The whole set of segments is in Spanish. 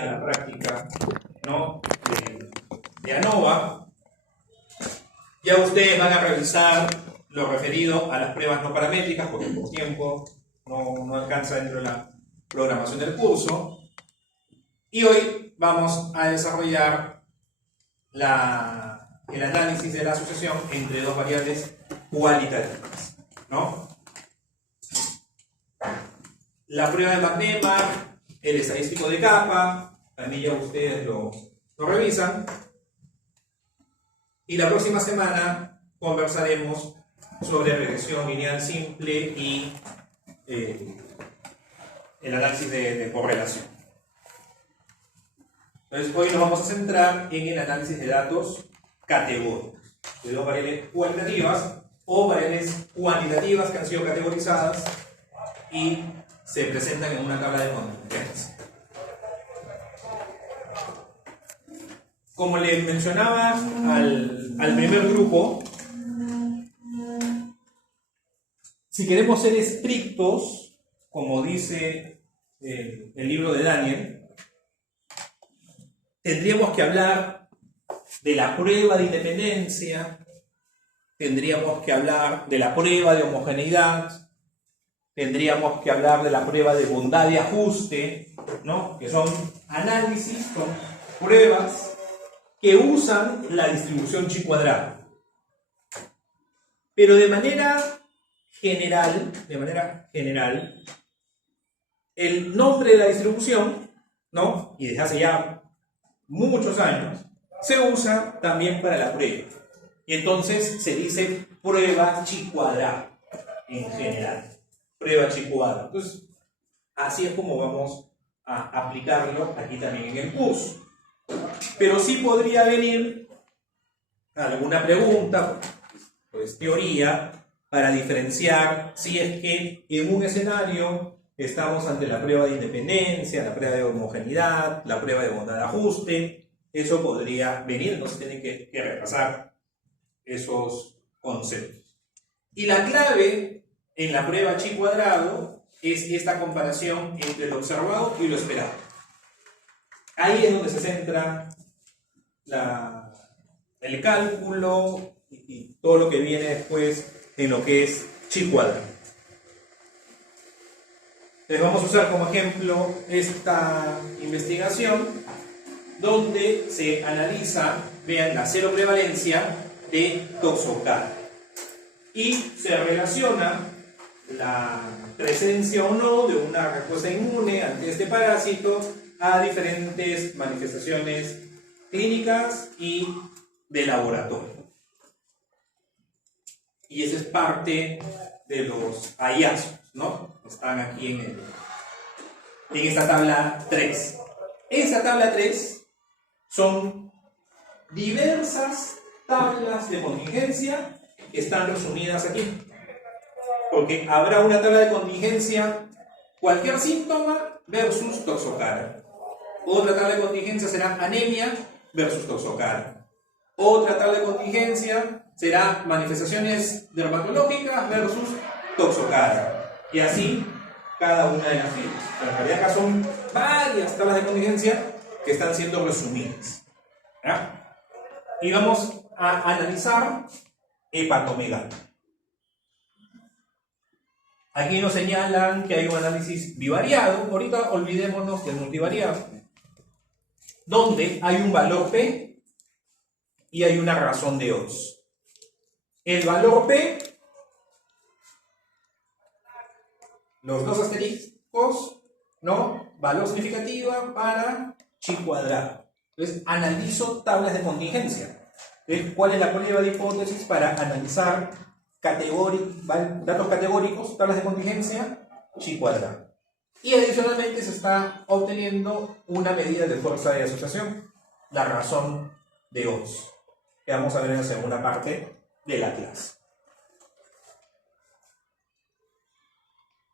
a la práctica, ¿no?, de ANOVA. Ya ustedes van a revisar lo referido a las pruebas no paramétricas, porque por tiempo no alcanza dentro de la programación del curso. Y hoy vamos a desarrollar el análisis de la asociación entre dos variables cualitativas, ¿no? La prueba de McNemar, el estadístico de capa, también ya ustedes lo revisan. Y la próxima semana conversaremos sobre regresión lineal simple y el análisis de correlación. Entonces, hoy nos vamos a centrar en el análisis de datos categóricos, de dos variables cualitativas o variables cuantitativas que han sido categorizadas y se presentan en una tabla de contingencia. Como les mencionaba al primer grupo, si queremos ser estrictos, como dice el libro de Daniel, tendríamos que hablar de la prueba de independencia, tendríamos que hablar de la prueba de homogeneidad, tendríamos que hablar de la prueba de bondad de ajuste, ¿no?, que son análisis, son pruebas que usan la distribución chi cuadrado. Pero de manera general, el nombre de la distribución, ¿no?, y desde hace ya muchos años, se usa también para la prueba. Y entonces se dice prueba chi cuadrado en general. Prueba chi cuadrado. Entonces, así es como vamos a aplicarlo aquí también en el curso. Pero sí podría venir alguna pregunta, pues teoría, para diferenciar si es que en un escenario estamos ante la prueba de independencia, la prueba de homogeneidad, la prueba de bondad de ajuste. Eso podría venir, entonces tienen que repasar esos conceptos. Y la clave en la prueba chi cuadrado es esta comparación entre lo observado y lo esperado. Ahí es donde se centra el cálculo y todo lo que viene después en lo que es chi cuadrado. Les vamos a usar como ejemplo esta investigación donde se analiza, vean, la cero prevalencia de Toxocar y se relaciona la presencia o no de una respuesta inmune ante este parásito a diferentes manifestaciones clínicas y de laboratorio. Y esa es parte de los hallazgos, ¿no?, están aquí en esta tabla 3. Esta tabla 3 son diversas tablas de contingencia que están resumidas aquí. Porque habrá una tabla de contingencia, cualquier síntoma versus Toxocar. Otra tabla de contingencia será anemia versus Toxocar. Otra tabla de contingencia será manifestaciones dermatológicas versus Toxocar. Y así cada una de las filas. Pero en realidad acá son varias tablas de contingencia que están siendo resumidas, ¿ya? Y vamos a analizar hepatomegalia. Aquí nos señalan que hay un análisis bivariado. Ahorita olvidémonos del multivariado, donde hay un valor P y hay una razón de odds. El valor P, los dos asteriscos, ¿no?, valor significativa para chi cuadrado. Entonces analizo tablas de contingencia. Entonces, ¿cuál es la prueba de hipótesis para analizar datos categóricos, tablas de contingencia, chi cuadrado? Y adicionalmente se está obteniendo una medida de fuerza de asociación, la razón de odds, que vamos a ver en la segunda parte de la clase.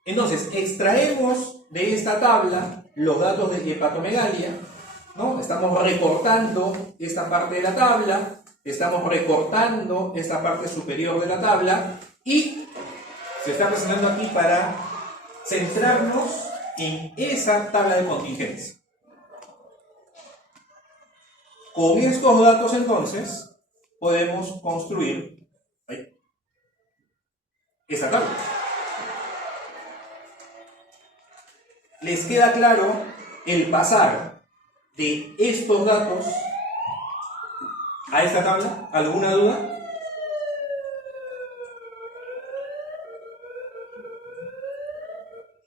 Entonces, extraemos de esta tabla los datos de hepatomegalia, ¿no? Estamos recortando esta parte de la tabla, estamos recortando esta parte superior de la tabla y se está presentando aquí para centrarnos en esa tabla de contingencia. Con estos datos, entonces, podemos construir esa tabla. ¿Les queda claro el pasar de estos datos a esta tabla? ¿Alguna duda?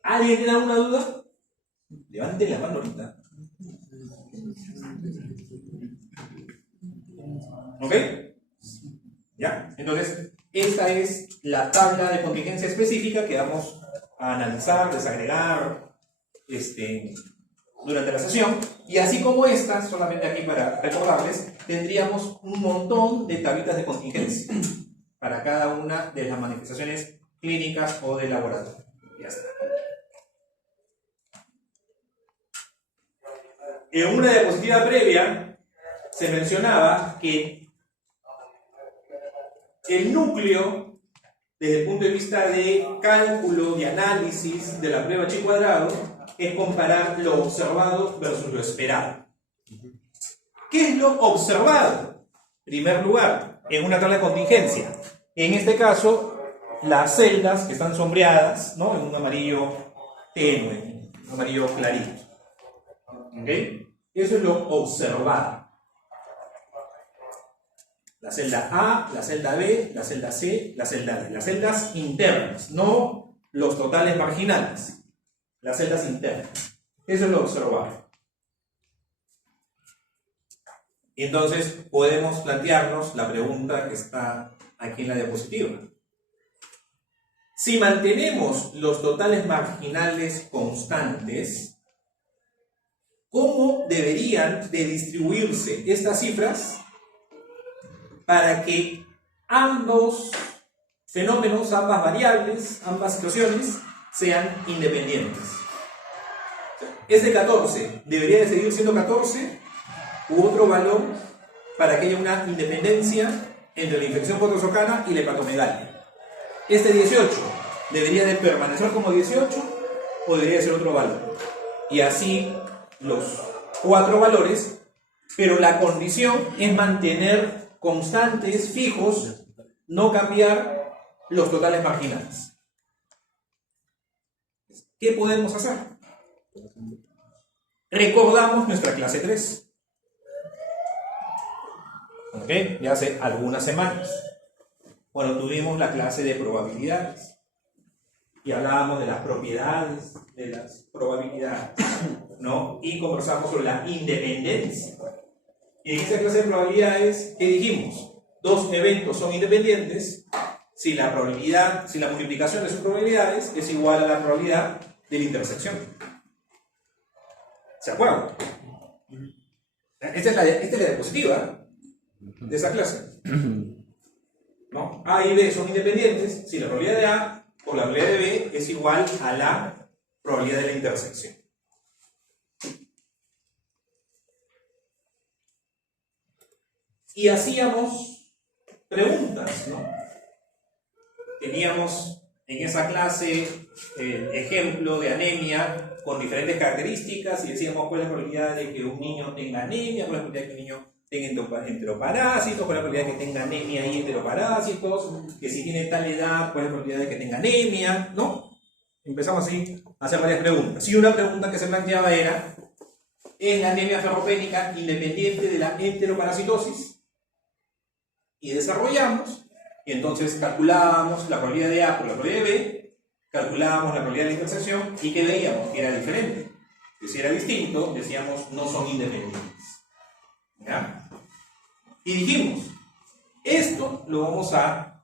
¿Alguien tiene alguna duda? Levanten la mano ahorita. ¿Ok? ¿Ya? Entonces, esta es la tabla de contingencia específica que vamos a analizar, desagregar durante la sesión. Y así como esta, solamente aquí para recordarles, tendríamos un montón de tablitas de contingencia para cada una de las manifestaciones clínicas o de laboratorio. Ya está. En una diapositiva previa se mencionaba que el núcleo, desde el punto de vista de cálculo y análisis de la prueba chi cuadrado, es comparar lo observado versus lo esperado. ¿Qué es lo observado? En primer lugar, en una tabla de contingencia. En este caso, las celdas que están sombreadas, ¿no?, en un amarillo tenue, un amarillo clarito. ¿Ok? Eso es lo observado. La celda A, la celda B, la celda C, la celda D. Las celdas internas, no los totales marginales. Las celdas internas. Eso es lo observado. Entonces, podemos plantearnos la pregunta que está aquí en la diapositiva. Si mantenemos los totales marginales constantes, ¿cómo deberían de distribuirse estas cifras para que ambos fenómenos, ambas variables, ambas situaciones sean independientes? ¿Es de 14? ¿Debería de seguir siendo 14? ¿U otro valor para que haya una independencia entre la infección por trozocana y la hepatomegalia? ¿Es de 18? ¿Debería de permanecer como 18 o debería de ser otro valor? Y así los 4 valores, pero la condición es mantener constantes, fijos, no cambiar los totales marginales. ¿Qué podemos hacer? Recordamos nuestra clase 3. ¿Ok? Ya hace algunas semanas. Cuando tuvimos la clase de probabilidades. Y hablábamos de las propiedades de las probabilidades, ¿no? Y conversamos sobre la independencia. Y en esa clase de probabilidades, ¿qué dijimos? Dos eventos son independientes si la probabilidad, si la multiplicación de sus probabilidades es igual a la probabilidad de la intersección. ¿Se acuerdan? Esta es la diapositiva de esa clase. ¿No? A y B son independientes si la probabilidad de A por la probabilidad de B es igual a la probabilidad de la intersección. Y hacíamos preguntas, ¿no? Teníamos en esa clase ejemplo de anemia con diferentes características y decíamos cuál es la probabilidad de que un niño tenga anemia, cuál es la probabilidad de que un niño tenga enteroparásitos, cuál es la probabilidad de que tenga anemia y enteroparásitos, que si tiene tal edad, cuál es la probabilidad de que tenga anemia, ¿no? Empezamos así a hacer varias preguntas. Y una pregunta que se planteaba era, ¿es la anemia ferropénica independiente de la enteroparasitosis? Y desarrollamos, y entonces calculábamos la probabilidad de A por la probabilidad de B, calculábamos la probabilidad de la intersección, y que veíamos que era diferente. Que si era distinto, decíamos, no son independientes. ¿Ya? Y dijimos, esto lo vamos a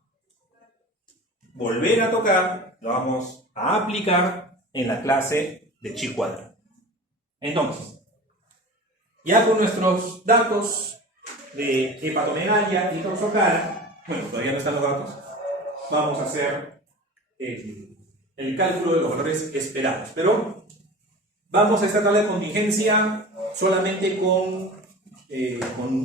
volver a tocar, lo vamos a aplicar en la clase de chi cuadrado. Entonces, ya con nuestros datos de hepatomegalia y toxocara, bueno, todavía no están los datos, vamos a hacer el cálculo de los valores esperados. Pero vamos a esta tabla de contingencia solamente con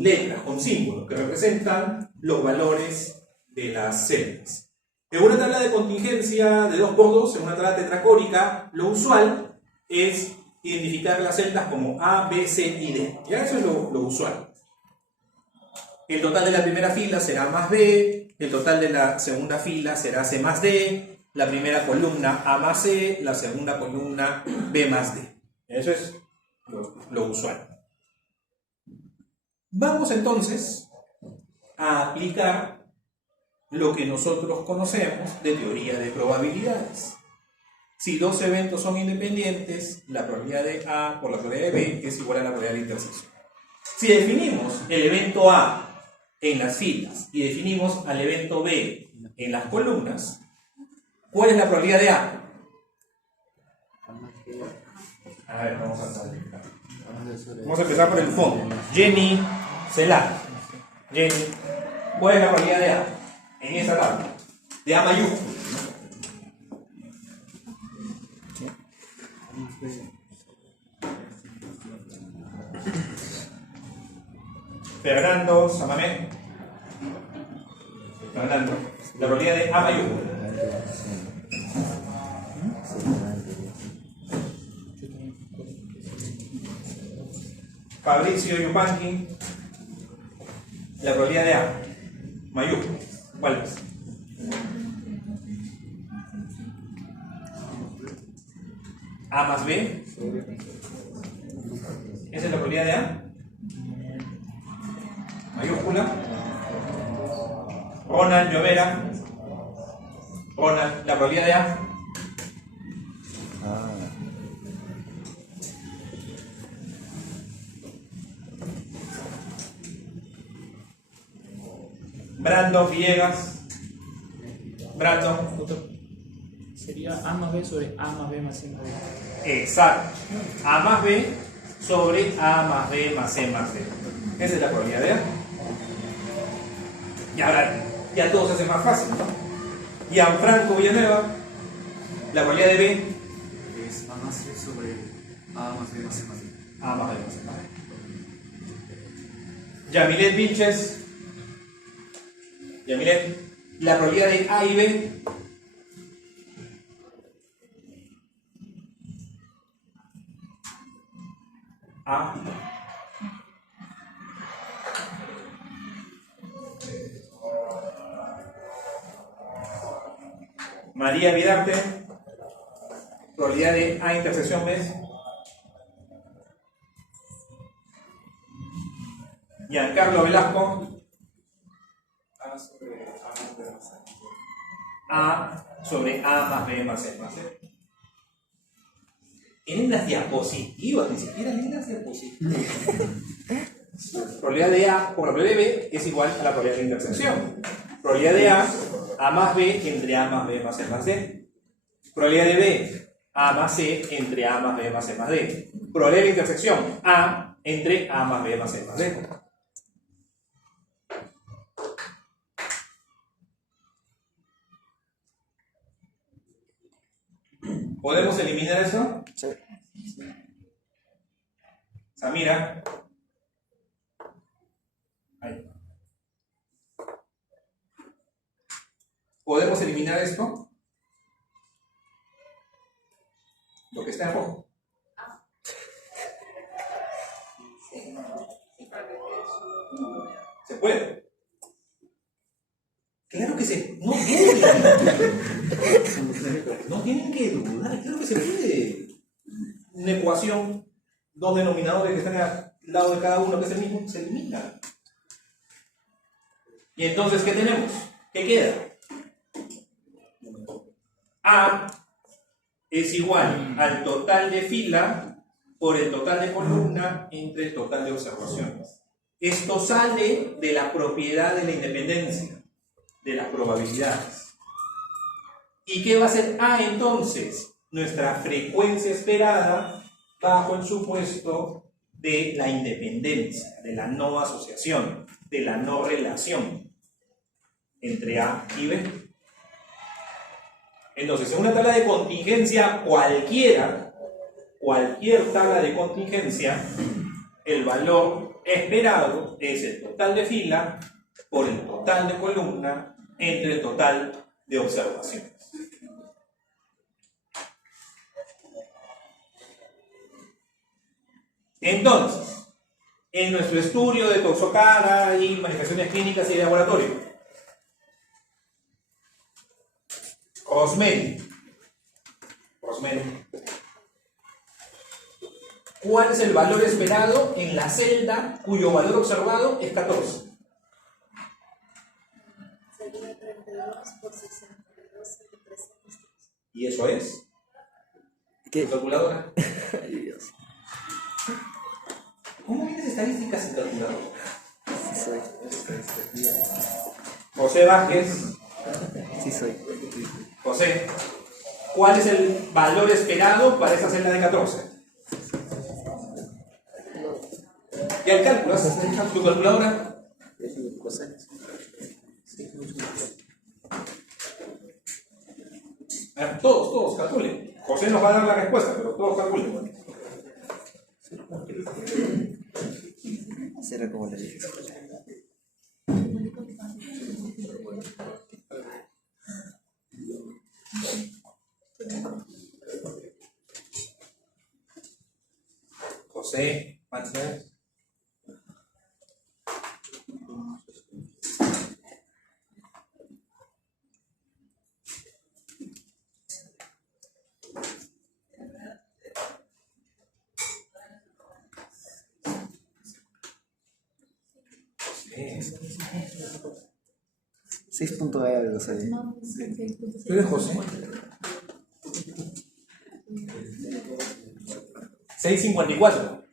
letras, con símbolos que representan los valores de las celdas. En una tabla de contingencia de 2×2, en una tabla tetracórica, lo usual es identificar las celdas como A, B, C y D. Ya eso es lo usual. El total de la primera fila será más B, el total de la segunda fila será C más D, la primera columna A más C, la segunda columna B más D. Eso es lo usual. Vamos entonces a aplicar lo que nosotros conocemos de teoría de probabilidades. Si dos eventos son independientes, la probabilidad de A por la probabilidad de B es igual a la probabilidad de intersección. Si definimos el evento A en las filas y definimos al evento B en las columnas, ¿cuál es la probabilidad de A? A ver, vamos a empezar por el fondo. Jenny Celar. Jenny, ¿cuál es la probabilidad de A en esta tabla? De A mayúscula. Fernando Samamé. Fernando, la probabilidad de A mayúscula. Fabricio Yupanqui, la probabilidad de A mayúscula. ¿Cuál es? A más B. ¿Esa es la probabilidad de A? Mayúscula. Ronald Llovera. Ronald, la probabilidad de A. Brandon Villegas. Brandon. Sería A más B sobre A más B más C más D. Exacto. A más B sobre A más B más C más D. Esa es la probabilidad de A. Y ahora ya todo se hace más fácil, ¿no? Gianfranco Villanueva, la probabilidad de B Es A más C sobre A más B más C más D. A más B más C más D. Yamilet Vilches. Yamilet, la probabilidad de A y B. A. María Vidarte, probabilidad de A intersección B. Giancarlo Velasco, A sobre A más B más C. A sobre A más B más C más D. Tienen las diapositivas, ni siquiera tienen las diapositivas. Probabilidad de A por la probabilidad de B es igual a la probabilidad de intersección. Probabilidad de A más B entre A más B más C más D. Probabilidad de B, A más C entre A más B más C más D. Probabilidad de intersección, A entre A más B más C más D. ¿Podemos eliminar eso? Sí. Samira. Ahí. ¿Podemos eliminar esto? Lo que está en rojo. ¿Se puede? Claro que se... No duden. No tienen que dudar. Claro que se puede. Una ecuación, dos denominadores que están al lado de cada uno, que es el mismo, se elimina. Y entonces, ¿qué tenemos? ¿Qué queda? A es igual al total de fila por el total de columna entre el total de observaciones. Esto sale de la propiedad de la independencia, de las probabilidades. ¿Y qué va a ser A entonces? Nuestra frecuencia esperada bajo el supuesto de la independencia, de la no asociación, de la no relación entre A y B. Entonces, en una tabla de contingencia cualquier tabla de contingencia, el valor esperado es el total de fila por el total de columna entre el total de observaciones. Entonces, en nuestro estudio de toxocara y manifestaciones clínicas y de laboratorio? Rosmery. ¿Cuál es el valor esperado en la celda cuyo valor observado es 14? Sería 32 por 62 entre 303. ¿Y eso es? ¿Qué? ¿Tu calculadora? Ay, Dios. ¿Cómo vienes estadísticas en calculadora? Sí soy. José Vázquez. Sí soy. José, ¿cuál es el valor esperado para esta celda de 14? ¿Ya el cálculo? ¿Haces tu calculadora? Todos calculen. José nos va a dar la respuesta, pero todos calculen. Será como le dije. José, Matías. Seis puntos de algo, soy. ¿Tú eres José? 654.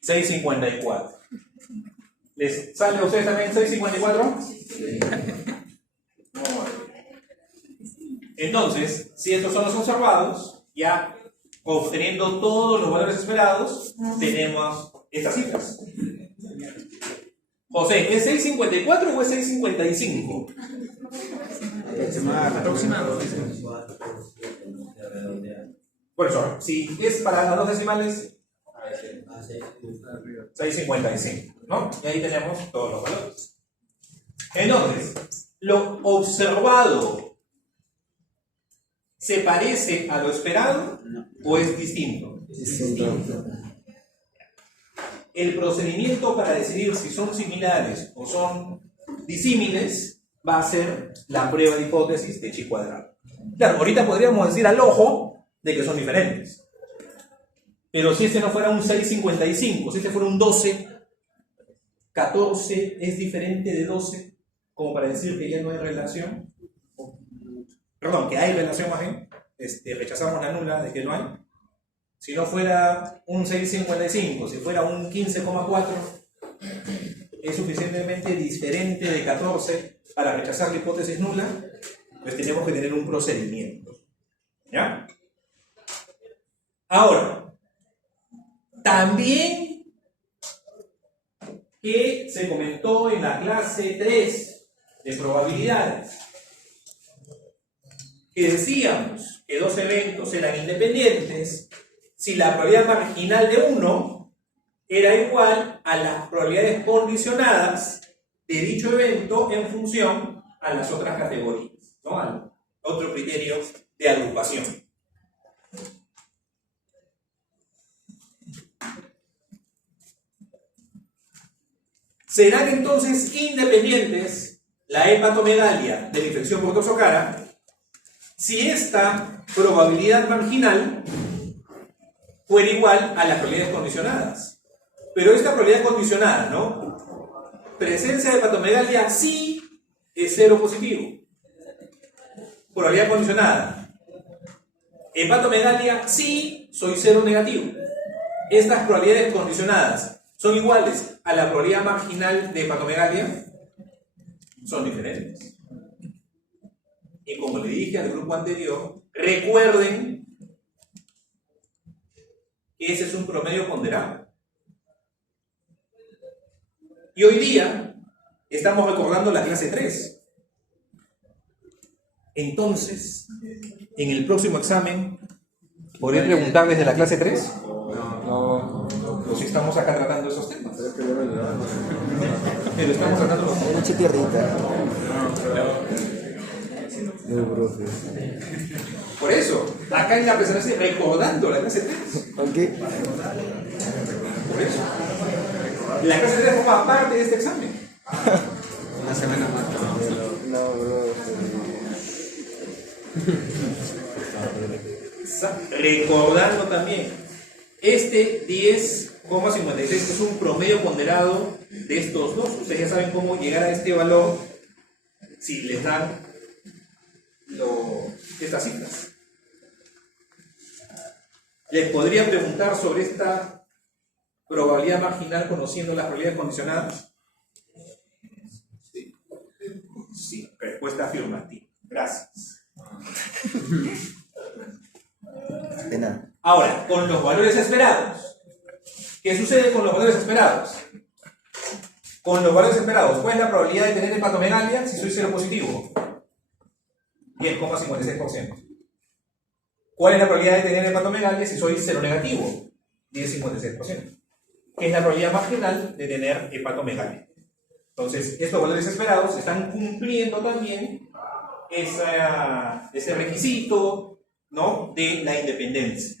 654. ¿Les sale a ustedes también 654? Entonces, si estos son los observados, ya obteniendo todos los valores esperados, tenemos estas cifras. José, ¿es 654 o es 655? Aproximado. Por eso, si es para las dos decimales, 655, ¿no? Y ahí tenemos todos los valores. Entonces, lo observado, ¿se parece a lo esperado o es distinto? El procedimiento para decidir si son similares o son disímiles va a ser la prueba de hipótesis de chi cuadrado. Claro, ahorita podríamos decir al ojo de que son diferentes. Pero si este no fuera un 655, si este fuera un 12, 14 es diferente de 12, como para decir que ya no hay relación. Perdón, que hay relación más bien. Rechazamos la nula de que no hay. Si no fuera un 655, si fuera un 15,4, es suficientemente diferente de 14 para rechazar la hipótesis nula, pues tenemos que tener un procedimiento. ¿Ya? Ahora, también que se comentó en la clase 3 de probabilidades, que decíamos que dos eventos eran independientes si la probabilidad marginal de uno era igual a las probabilidades condicionadas de dicho evento en función a las otras categorías, ¿no? Al otro criterio de agrupación. ¿Serán entonces independientes la hepatomegalia de la infección por toxocara si esta probabilidad marginal fuera igual a las probabilidades condicionadas? Pero esta probabilidad condicionada, ¿no? Presencia de hepatomegalia sí es cero positivo. Probabilidad condicionada. Hepatomegalia sí soy cero negativo. Estas probabilidades condicionadas son iguales a la probabilidad marginal de hepatomegalia, son diferentes. Y como le dije al grupo anterior, recuerden que ese es un promedio ponderado. Y hoy día estamos recordando la clase 3. Entonces, en el próximo examen, ¿podré preguntar desde la clase 3? No. Pues si estamos acá tratando esos temas. Pero estamos tratando los temas. Mucha tierrita. No, profe. Por eso, acá en la presentación recordando la clase 3. ¿Ok? Por eso. La clase 3 forma parte de este examen. Una semana más. No, bro. Recordando también, este 10,56 es un promedio ponderado de estos dos. Ustedes ya saben cómo llegar a este valor si les dan estas cifras. Les podría preguntar sobre esta probabilidad marginal conociendo las probabilidades condicionadas. Sí, respuesta afirmativa. Gracias. Pena. Ahora, con los valores esperados. ¿Qué sucede con los valores esperados? Con los valores esperados, ¿cuál es la probabilidad de tener hepatomegalia si soy cero positivo? 10,56%. ¿Cuál es la probabilidad de tener hepatomegalia si soy cero negativo? 10,56%. ¿Qué es la probabilidad marginal de tener hepatomegalia? Entonces, estos valores esperados están cumpliendo también ese requisito, ¿no?, de la independencia.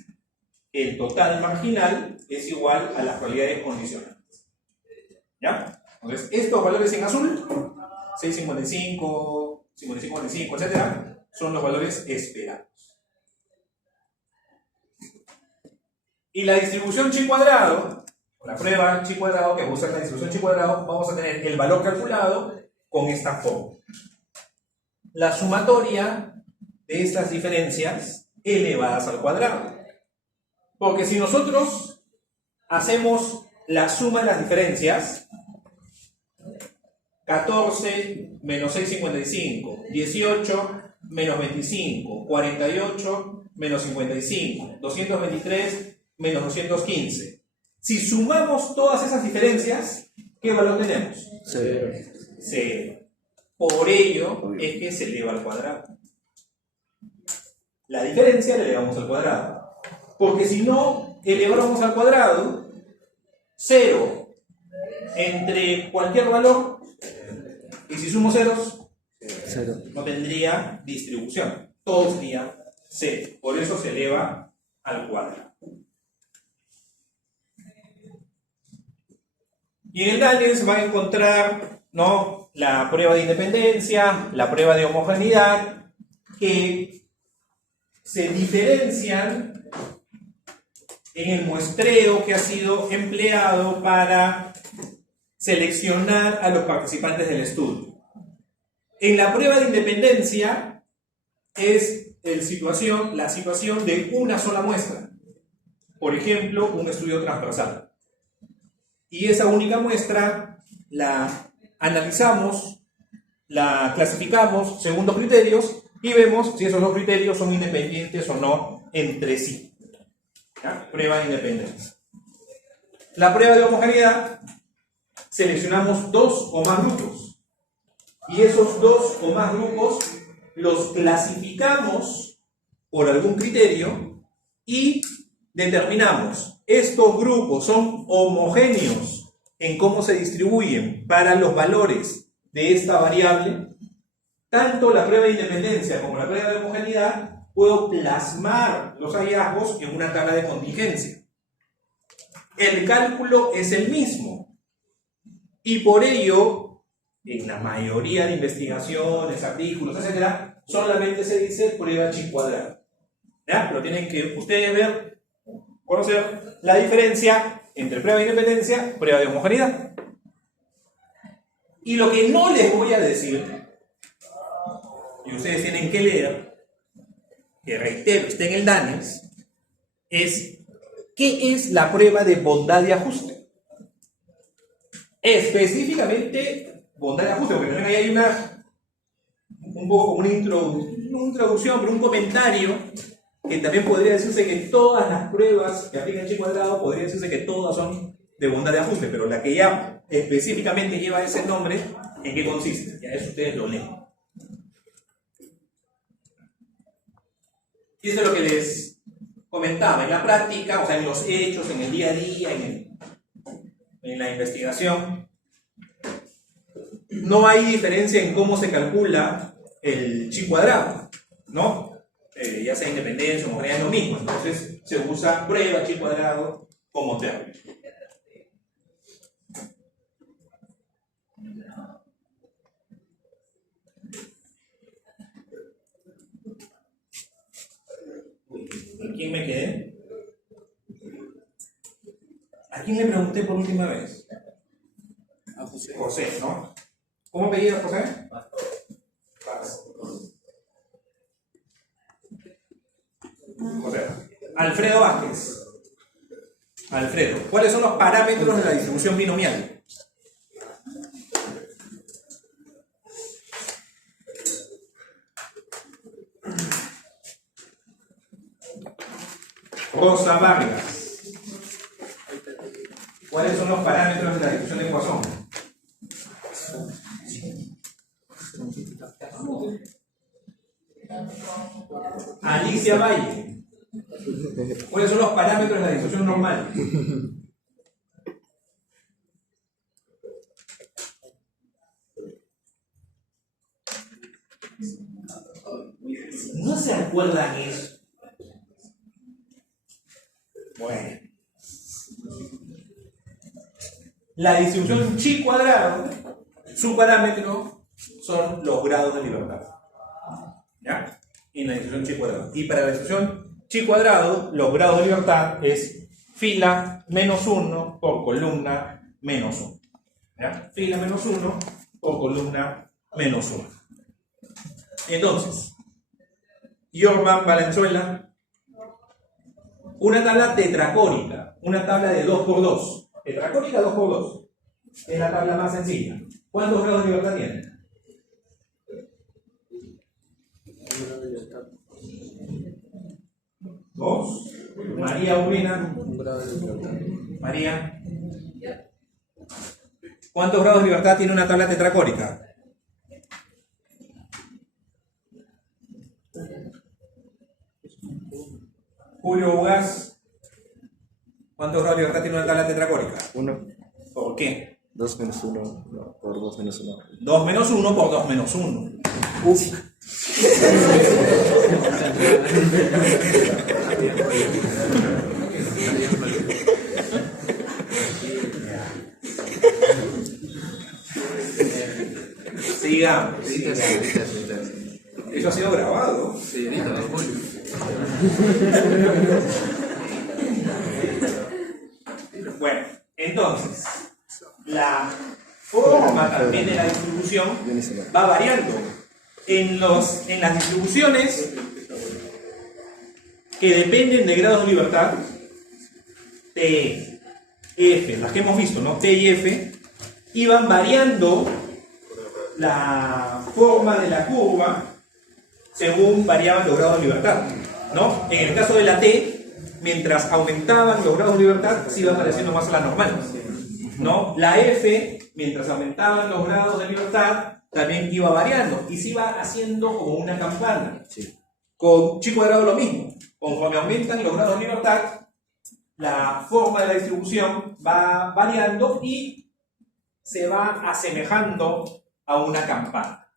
El total marginal es igual a las probabilidades condicionales. ¿Ya? Entonces, estos valores en azul, 6,55, 55,45, etc., son los valores esperados. Y la distribución chi cuadrado, la prueba chi cuadrado, que usa la distribución chi cuadrado, vamos a tener el valor calculado con esta forma. La sumatoria de estas diferencias elevadas al cuadrado. Porque si nosotros hacemos la suma de las diferencias, 14 menos 6,55, 18 menos 25, 48 menos 55, 223 menos 215. Si sumamos todas esas diferencias, ¿qué valor tenemos? 0. 0. Por ello es que se eleva al cuadrado. La diferencia la elevamos al cuadrado. Porque si no eleváramos al cuadrado, 0 entre cualquier valor, y si sumo ceros, 0. no tendría distribución. Todo sería 0. Por eso se eleva al cuadrado. Y en el Daniel se va a encontrar, ¿no?, la prueba de independencia, la prueba de homogeneidad, que se diferencian en el muestreo que ha sido empleado para seleccionar a los participantes del estudio. En la prueba de independencia es la situación de una sola muestra. Por ejemplo, un estudio transversal. Y esa única muestra la analizamos, la clasificamos según dos criterios y vemos si esos dos criterios son independientes o no entre sí. ¿Ya? Prueba de independencia. La prueba de homogeneidad, seleccionamos dos o más grupos y esos dos o más grupos los clasificamos por algún criterio y determinamos estos grupos son homogéneos en cómo se distribuyen para los valores de esta variable. Tanto la prueba de independencia como la prueba de homogeneidad puedo plasmar los hallazgos en una tabla de contingencia. El cálculo es el mismo y por ello en la mayoría de investigaciones, artículos, etc., solamente se dice prueba chi cuadrado. ¿Ya? Pero tienen que ustedes ver, conocer la diferencia entre prueba de independencia y prueba de homogeneidad. Y lo que no les voy a decir, y ustedes tienen que leer, que reitero, está en el Daniels, es ¿qué es la prueba de bondad de ajuste? Específicamente, bondad de ajuste, porque también ahí hay una introducción, pero un comentario que también podría decirse que todas las pruebas que aplican chi cuadrado, podría decirse que todas son de bondad de ajuste, pero la que ya específicamente lleva ese nombre, ¿en qué consiste? Ya eso ustedes lo leen. Y esto es lo que les comentaba, en la práctica, o sea, en los hechos, en el día a día, en la investigación, no hay diferencia en cómo se calcula el chi cuadrado, ¿no? Ya sea independencia o homogeneidad es lo mismo, entonces se usa prueba chi cuadrado como término. quién me quedé? ¿A quién le pregunté por última vez? A José. José, ¿no? ¿Cómo pedía José? José. Alfredo Vázquez. Alfredo, ¿cuáles son los parámetros de la distribución binomial? Rosa Vargas. ¿Cuáles son los parámetros de la distribución de Poisson? Alicia Valle. ¿Cuáles son los parámetros de la distribución normal? ¿No se acuerdan eso? Bueno. La distribución chi cuadrado, su parámetro son los grados de libertad. ¿Ya? En la distribución chi cuadrado. Y para la distribución chi cuadrado, los grados de libertad es fila menos 1 por columna menos 1. ¿Ya? Fila menos 1 por columna menos 1. Entonces, Jorman Valenzuela, una tabla tetracónica, una tabla de 2×2. Tetracónica 2×2. Es la tabla más sencilla. ¿Cuántos grados de libertad tiene? Dos. María Urbina. María. ¿Cuántos grados de libertad tiene una tabla tetracónica? Julio Ugas. ¿Cuántos grados de libertad tiene una tabla tetracónica? 1. ¿Por qué? 2 menos 1. No, por 2 menos 1. 2 menos 1 por 2 menos 1. Sigamos. Eso ha sido grabado. Sí, ahorita, don Julio. Bueno, entonces, la forma también de la distribución va variando. En las distribuciones que dependen de grados de libertad, T, F, las que hemos visto, ¿no? T y F, iban variando la forma de la curva según variaban los grados de libertad, ¿no? En el caso de la T, mientras aumentaban los grados de libertad, se iba pareciendo más a la normal, ¿no? La F, mientras aumentaban los grados de libertad, también iba variando y se iba haciendo como una campana. Sí. Con chi cuadrado lo mismo. Conforme aumentan los grados de libertad, la forma de la distribución va variando y se va asemejando a una campana.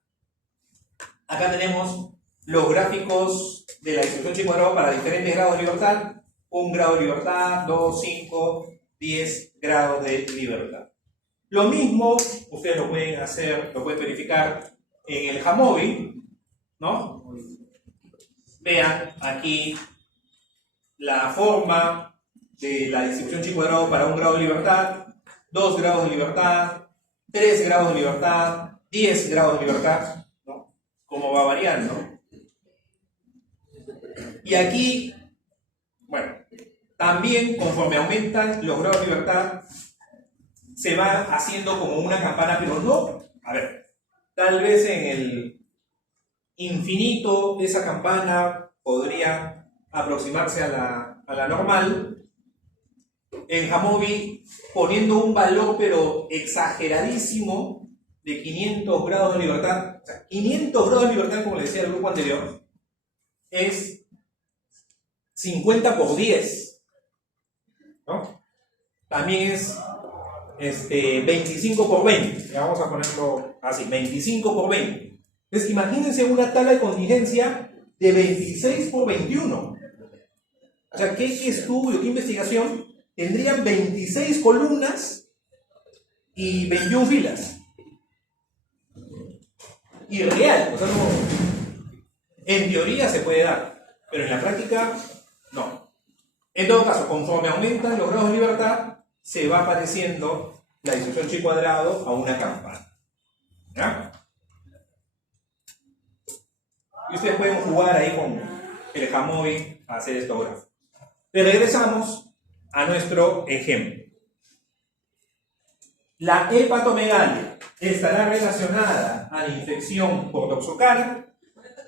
Acá tenemos los gráficos de la distribución chi cuadrado para diferentes grados de libertad. 1 grado de libertad, 2, 5, 10 grados de libertad. Lo mismo, ustedes lo pueden hacer, lo pueden verificar en el Jamovi, ¿no? Vean aquí la forma de la distribución chi cuadrado para 1 grado de libertad, 2 grados de libertad, 3 grados de libertad, 10 grados de libertad, ¿no? Cómo va variando. Y aquí, bueno, también conforme aumentan los grados de libertad, se va haciendo como una campana, pero no, a ver, tal vez en el infinito de esa campana podría aproximarse a la normal. En Jamovi, poniendo un valor pero exageradísimo de 500 grados de libertad, o sea, 500 grados de libertad, como le decía el grupo anterior, es 50 por 10, ¿no? También es 25 por 20, ya vamos a ponerlo así, 25 por 20. Entonces imagínense una tabla de contingencia de 26 por 21. O sea, ¿qué estudio, qué investigación? Tendrían 26 columnas y 21 filas. Irreal, o sea, no, en teoría se puede dar, pero en la práctica No. En todo caso, conforme aumentan los grados de libertad, se va pareciendo la distribución chi cuadrado a una campana. ¿Ya? Y ustedes pueden jugar ahí con el Jamovi a hacer estos gráficos. Y regresamos a nuestro ejemplo. La hepatomegalia estará relacionada a la infección por toxocara.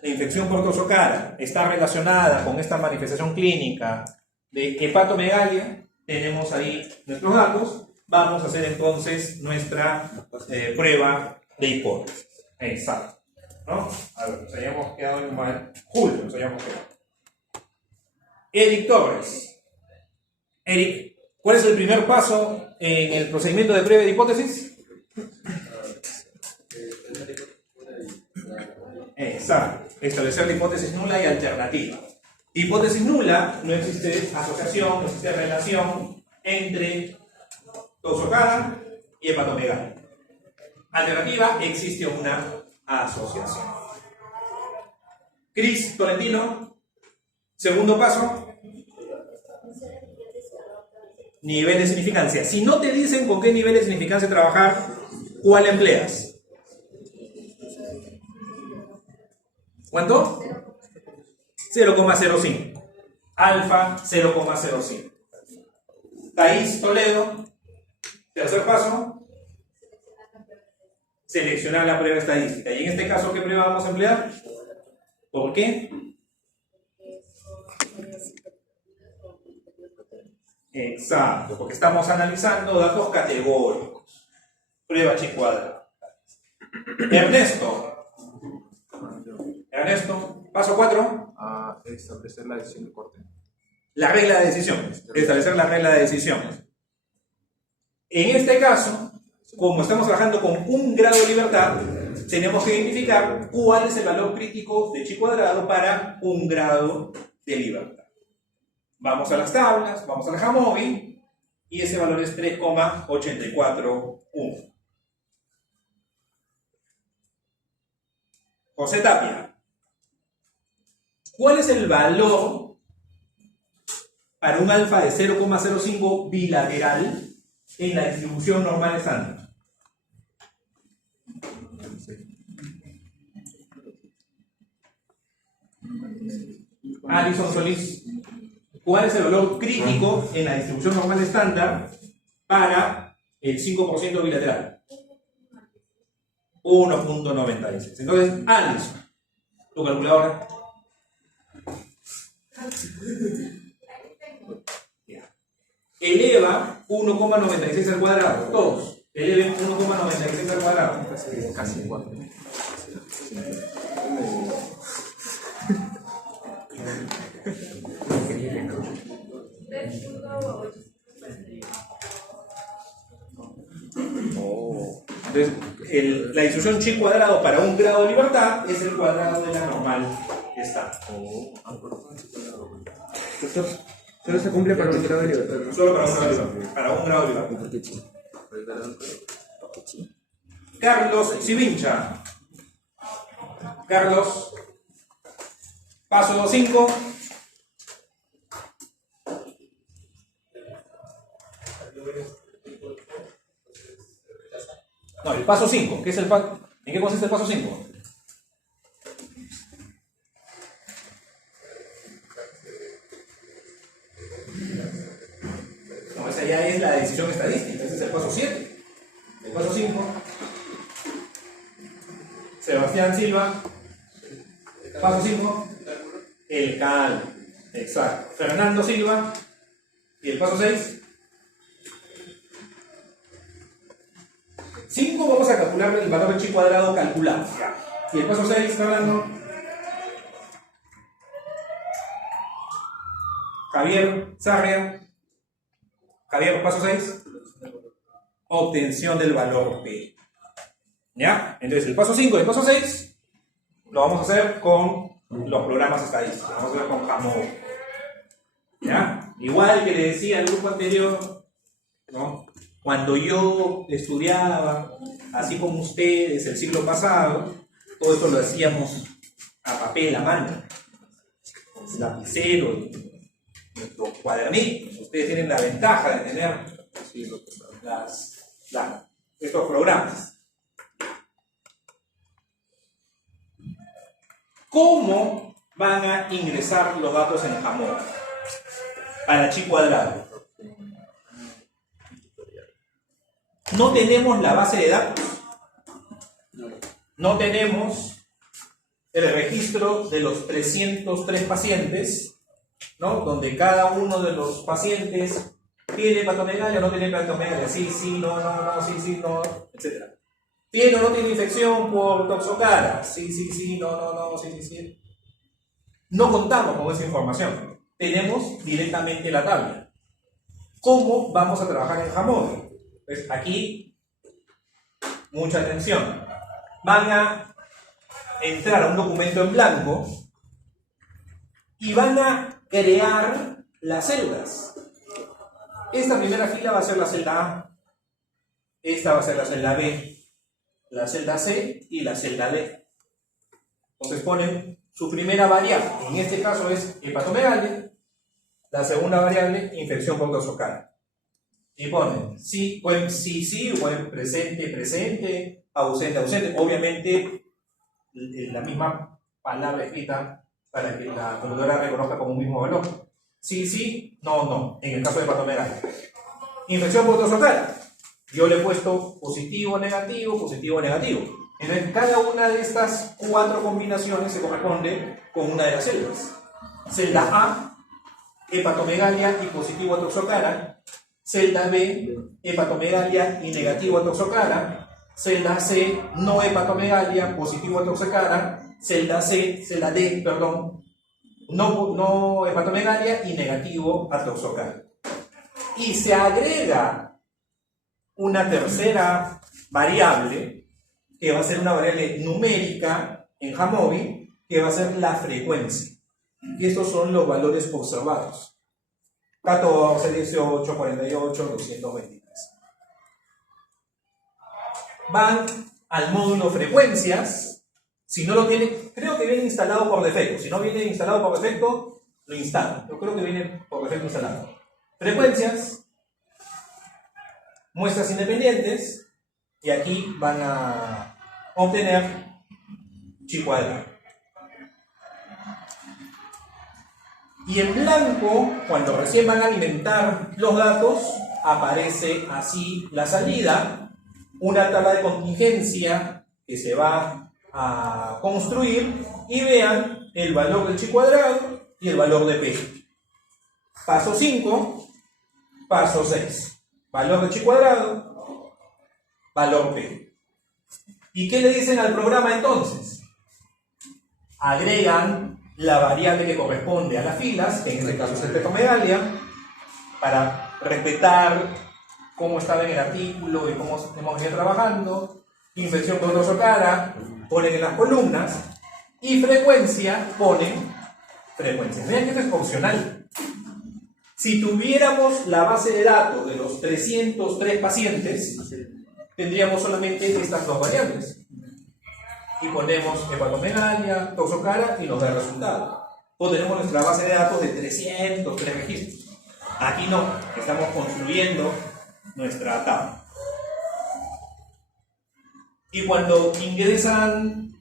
La infección por toxocara está relacionada con esta manifestación clínica de hepatomegalia. Tenemos ahí nuestros datos. Vamos a hacer entonces nuestra prueba de hipótesis. Exacto. ¿No? A ver, nos habíamos quedado en mal. Julio, nos habíamos quedado. Eric Torres. Eric, ¿cuál es el primer paso en el procedimiento de prueba de hipótesis? Exacto. Establecer la hipótesis nula y alternativa. Hipótesis nula, no existe asociación, no existe relación entre toxocara y hepatomegalia. Alternativa, existe una asociación. Cris Tolentino, segundo paso. Nivel de significancia. Si no te dicen con qué nivel de significancia trabajar, ¿cuál empleas? ¿Cuánto? 0,05. Alfa 0,05. Thais Toledo, tercer paso. Seleccionar la prueba estadística. Y en este caso, ¿qué prueba vamos a emplear? ¿Por qué? Exacto, porque estamos analizando datos categóricos. Prueba chi cuadrado. Ernesto, paso 4. A establecer la decisión de corte. La regla de decisión. Establecer la regla de decisión. En este caso, como estamos trabajando con un grado de libertad, tenemos que identificar cuál es el valor crítico de chi cuadrado para un grado de libertad. Vamos a las tablas, vamos a la Jamovi, y ese valor es 3,841. José Tapia, ¿cuál es el valor para un alfa de 0,05 bilateral en la distribución normal estándar? Alison Solís, ¿cuál es el valor crítico en la distribución normal estándar para el 5% bilateral? 1.96. Entonces, Alison, tu calculadora. Eleva 1,96 al cuadrado. Todos. Eleven 1,96 al cuadrado. Casi 4. Entonces, la distribución chi cuadrado para un grado de libertad es el cuadrado de la normal estándar. Solo se cumple para un grado de libertad. Solo para un grado de libertad. Para un grado de libertad. ¿Por qué chi? Carlos Sivincha. Carlos, paso 5. No, el paso 5. ¿Qué es el paso? ¿En qué consiste el paso 5? No, esa ya es la decisión estadística. Ese es el paso 7. El paso 5. Sebastián Silva. Paso 5. El cálculo. Exacto. Fernando Silva. Y el paso 6. 5 vamos a calcular el valor de chi cuadrado calculado. Y el paso 6, Fernando. Javier Sarria. Javier, paso 6. Obtención del valor P. ¿Ya? Entonces el paso 5 y el paso 6 lo vamos a hacer con los programas estadísticos. Vamos a hacer con Jamovi. ¿Ya? Igual que le decía al grupo anterior, ¿no? Cuando yo estudiaba, así como ustedes, el siglo pasado, todo esto lo hacíamos a papel, a mano, lapicero, nuestros cuadernitos. Ustedes tienen la ventaja de tener estos programas. ¿Cómo van a ingresar los datos en Jamón para chi cuadrado? No tenemos la base de datos, no tenemos el registro de los 303 pacientes, ¿no? Donde cada uno de los pacientes tiene hepatomegalia o no tiene hepatomegalia, sí, no, sí, no, etc. ¿Tiene o no tiene infección por toxocara? Sí, no, sí. No contamos con esa información. Tenemos directamente la tabla. ¿Cómo vamos a trabajar en Jamón? Pues aquí, mucha atención. Van a entrar a un documento en blanco y van a crear las celdas. Esta primera fila va a ser la celda A, esta va a ser la celda B, la celda C y la celda D. Entonces ponen su primera variable, en este caso es hepatomegalia, la segunda variable, infección por toxocara. Y ponen sí, o en presente, ausente. Obviamente, la misma palabra escrita para que la computadora reconozca como un mismo valor. Sí, no, en el caso de hepatomegalia. Infección por toxocara. Yo le he puesto positivo, negativo. Entonces, cada una de estas 4 combinaciones se corresponde con una de las celdas. Celda A, hepatomegalia y positivo a toxocara. Celda B, hepatomegalia y negativo a toxocara. Celda C, no hepatomegalia, positivo a toxocara. Celda D, no hepatomegalia y negativo a toxocara. Y se agrega una tercera variable, que va a ser una variable numérica en Jamovi, que va a ser la frecuencia. Y estos son los valores observados. 14, 18, 48, 223. Van al módulo frecuencias. Si no lo tienen, creo que viene instalado por defecto. Si no viene instalado por defecto, lo instalan. Yo creo que viene por defecto instalado. Frecuencias, muestras independientes, y aquí van a obtener chi cuadrado. Y en blanco, cuando recién van a alimentar los datos, aparece así la salida, una tabla de contingencia que se va a construir, y vean el valor del chi cuadrado y el valor de P. Paso 5, paso 6. Valor de chi cuadrado, valor P. ¿Y qué le dicen al programa entonces? Agregan la variable que corresponde a las filas, que en este caso es hepatomegalia, para respetar cómo estaba en el artículo y cómo hemos venido trabajando. Infección por toxocara, ponen en las columnas, y frecuencia, ponen frecuencia. Vean que esto es opcional. Si tuviéramos la base de datos de los 303 pacientes, tendríamos solamente estas 2 variables. Y ponemos hepatomegalia, toxocara y nos da el resultado. O tenemos nuestra base de datos de 303 registros. Aquí no, estamos construyendo nuestra tabla. Y cuando ingresan,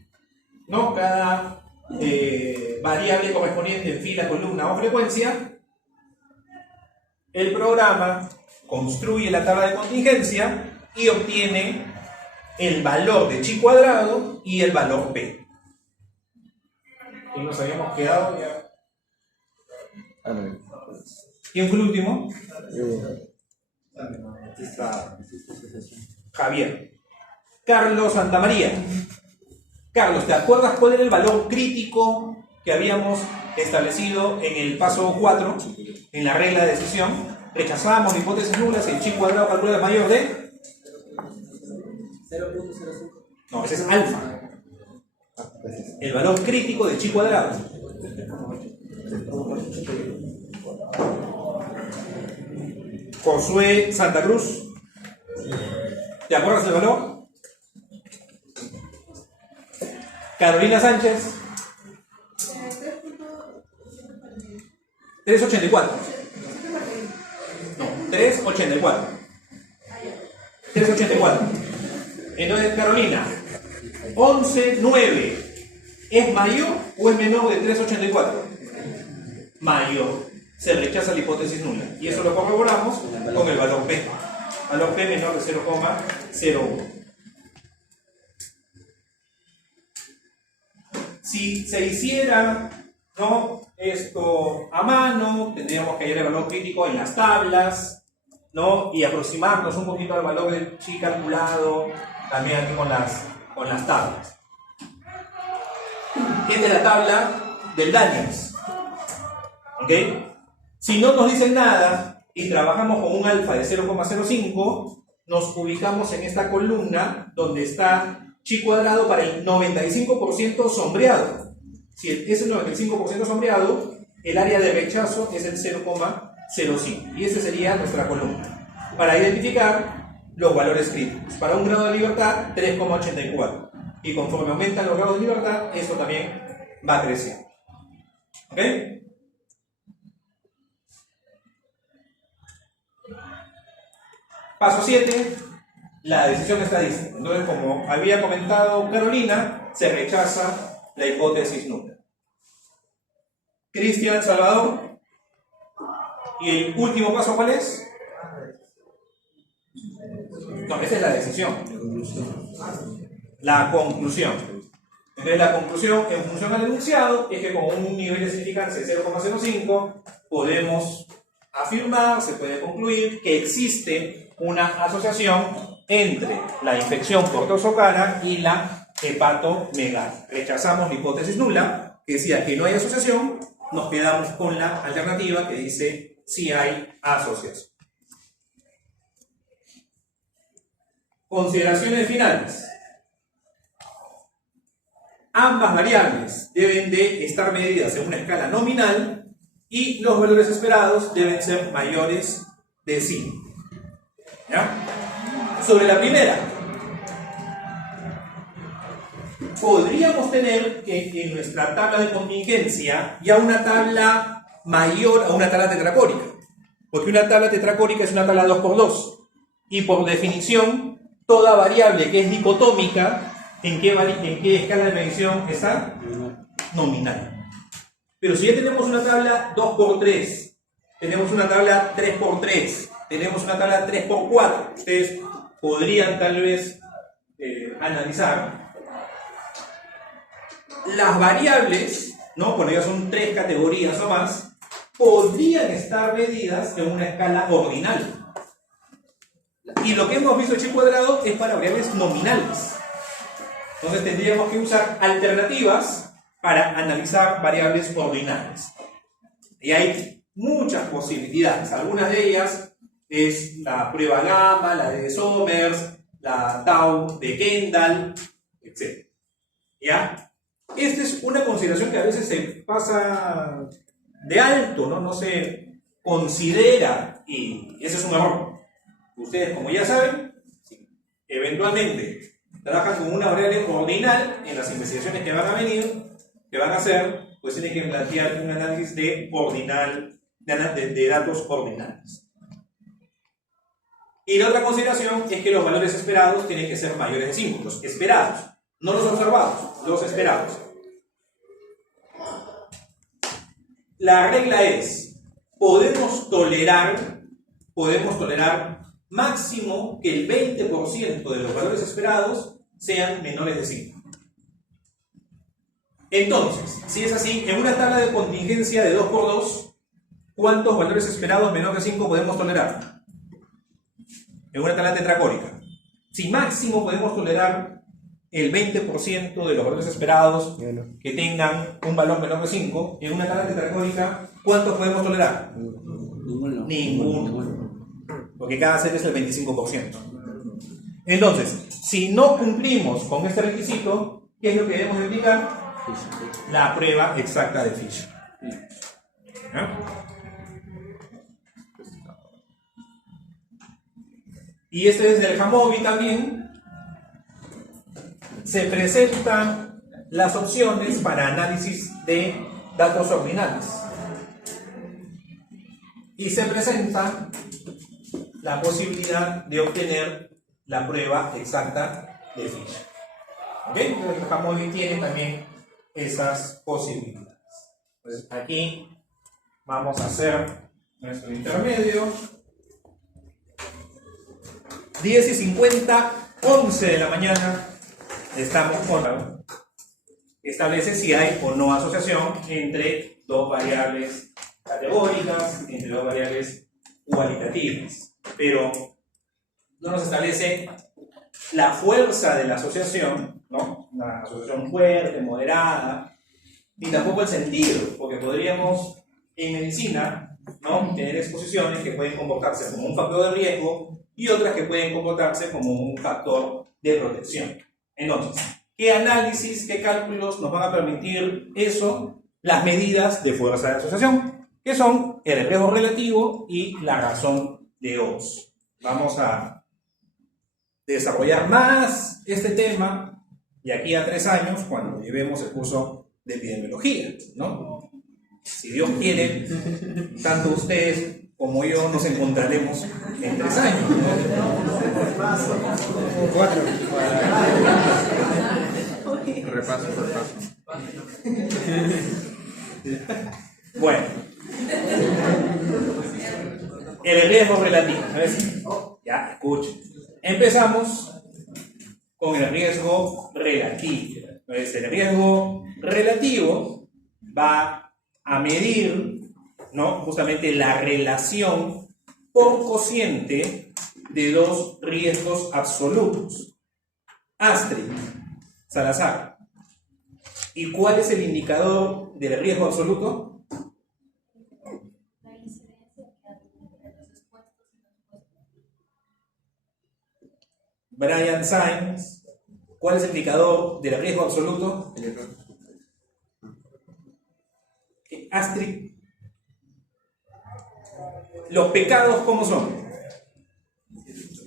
¿no?, cada variable correspondiente en fila, columna o frecuencia, el programa construye la tabla de contingencia y obtiene el valor de chi cuadrado y el valor P. Y nos habíamos quedado ya. ¿Quién fue el último? Javier. Carlos Santamaría. Carlos, ¿te acuerdas cuál era el valor crítico que habíamos establecido en el paso 4, en la regla de decisión? Rechazamos hipótesis nulas, el chi cuadrado calculado es mayor de 0.05. No, ese es alfa. El valor crítico de chi cuadrado. Josué Santa Cruz. ¿Te acuerdas del valor? Carolina Sánchez. 384. 384. 384. Entonces, Carolina, 11,9 ¿es mayor o es menor de 384? Mayor. Se rechaza la hipótesis nula. Y eso lo corroboramos con el valor P. Valor P menor de 0,01. Si se hiciera, ¿no?, esto a mano, tendríamos que hallar el valor crítico en las tablas, ¿no?, y aproximarnos un poquito al valor del chi calculado también aquí con las tablas. Esta es la tabla del Daniels. ¿Ok? Si no nos dicen nada y trabajamos con un alfa de 0,05, nos ubicamos en esta columna donde está chi cuadrado para el 95% sombreado. Si es el 95% sombreado, el área de rechazo es el 0,05. Y esa sería nuestra columna. Para identificar los valores críticos. Para un grado de libertad, 3,84. Y conforme aumentan los grados de libertad, esto también va creciendo. ¿Ok? Paso 7, la decisión estadística. Entonces, como había comentado Carolina, se rechaza la hipótesis nula. Cristian, Salvador. ¿Y el último paso cuál es? No, esa es la decisión. La conclusión. Entonces, la conclusión en función al enunciado es que con un nivel de significancia de 0,05 podemos afirmar, se puede concluir que existe una asociación entre la infección por toxocara y la hepatomegalia. Rechazamos la hipótesis nula, que decía que no hay asociación, nos quedamos con la alternativa que dice sí hay asociación. Consideraciones finales. Ambas variables deben de estar medidas en una escala nominal y los valores esperados deben ser mayores de 5. ¿Ya? Sobre la primera, podríamos tener que en nuestra tabla de contingencia ya una tabla mayor a una tabla tetracórica, porque una tabla tetracórica es una tabla 2×2 y por definición toda variable que es dicotómica, ¿en qué escala de medición está? Nominal. Pero si ya tenemos una tabla 2×3, tenemos una tabla 3×3, tenemos una tabla 3×4, ustedes podrían tal vez analizar las variables, ¿no?, cuando ya son 3 categorías o más, podrían estar medidas en una escala ordinal. Y lo que hemos visto en chi cuadrado es para variables nominales. Entonces tendríamos que usar alternativas para analizar variables ordinales. Y hay muchas posibilidades. Algunas de ellas es la prueba gamma, la de Somers, la tau de Kendall, etc. ¿Ya? Esta es una consideración que a veces se pasa de alto, ¿no? No se considera, y ese es un error. Ustedes, como ya saben, eventualmente trabajan con una variable ordinal en las investigaciones que van a venir, que van a hacer, pues tienen que plantear un análisis de datos ordinales. Y la otra consideración es que los valores esperados tienen que ser mayores de 5, los esperados, no los observados, los esperados. La regla es, podemos tolerar máximo que el 20% de los valores esperados sean menores de 5. Entonces, si es así, en una tabla de contingencia de 2×2, ¿cuántos valores esperados menores de 5 podemos tolerar? En una tabla tetracórica. Si máximo podemos tolerar el 20% de los valores esperados que tengan un valor menor de 5, en una tabla tetracórica, ¿cuántos podemos tolerar? Ninguno. Porque cada set es el 25%. Entonces, si no cumplimos con este requisito, ¿qué es lo que debemos aplicar? La prueba exacta de Fisher. ¿Ya? Y este es del Hamowy también. Se presentan las opciones para análisis de datos ordinales. Y se presenta la posibilidad de obtener la prueba exacta de Fisher. ¿Ok? Entonces el Jacobi tiene también esas posibilidades. Entonces aquí vamos a hacer nuestro intermedio. 10:50, 11 de la mañana, estamos con... Establece si hay o no asociación entre dos variables categóricas, entre dos variables cualitativas. Pero no nos establece la fuerza de la asociación, ¿no? Una asociación fuerte, moderada, ni tampoco el sentido, porque podríamos en medicina, ¿no?, tener exposiciones que pueden comportarse como un factor de riesgo y otras que pueden comportarse como un factor de protección. Entonces, ¿qué análisis, qué cálculos nos van a permitir eso? Las medidas de fuerza de asociación, que son el riesgo relativo y la razón de Oz. Vamos a desarrollar más este tema de aquí a 3 años cuando llevemos el curso de epidemiología, ¿no? Si Dios quiere, tanto ustedes como yo nos encontraremos en 3 años. 4. Repaso. Bueno, el riesgo relativo. A ver si ya escuchen. Empezamos con el riesgo relativo. Entonces, el riesgo relativo va a medir, ¿no?, justamente la relación por cociente de dos riesgos absolutos. Astrid, Salazar. ¿Y cuál es el indicador del riesgo absoluto? La incidencia que hay entre los expuestos y los expuestos. Brian Sainz, ¿cuál es el indicador del riesgo absoluto? Astrid. ¿Los pecados cómo son?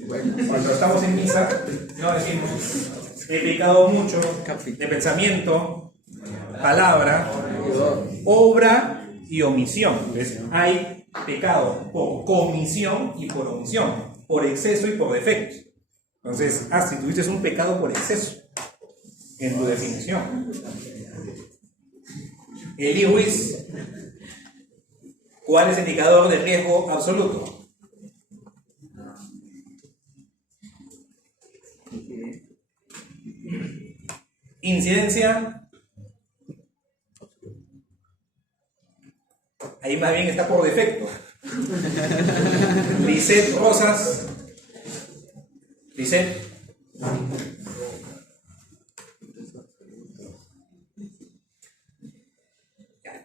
Cuando estamos en misa, no decimos he pecado mucho de pensamiento, palabra, obra y omisión. Entonces, hay pecado por comisión y por omisión, por exceso y por defecto. Entonces, si tuviste un pecado por exceso en tu definición. Lewis, ¿cuál es el indicador de riesgo absoluto? Incidencia. Ahí más bien está por defecto. Lisette Rosas. Lisette.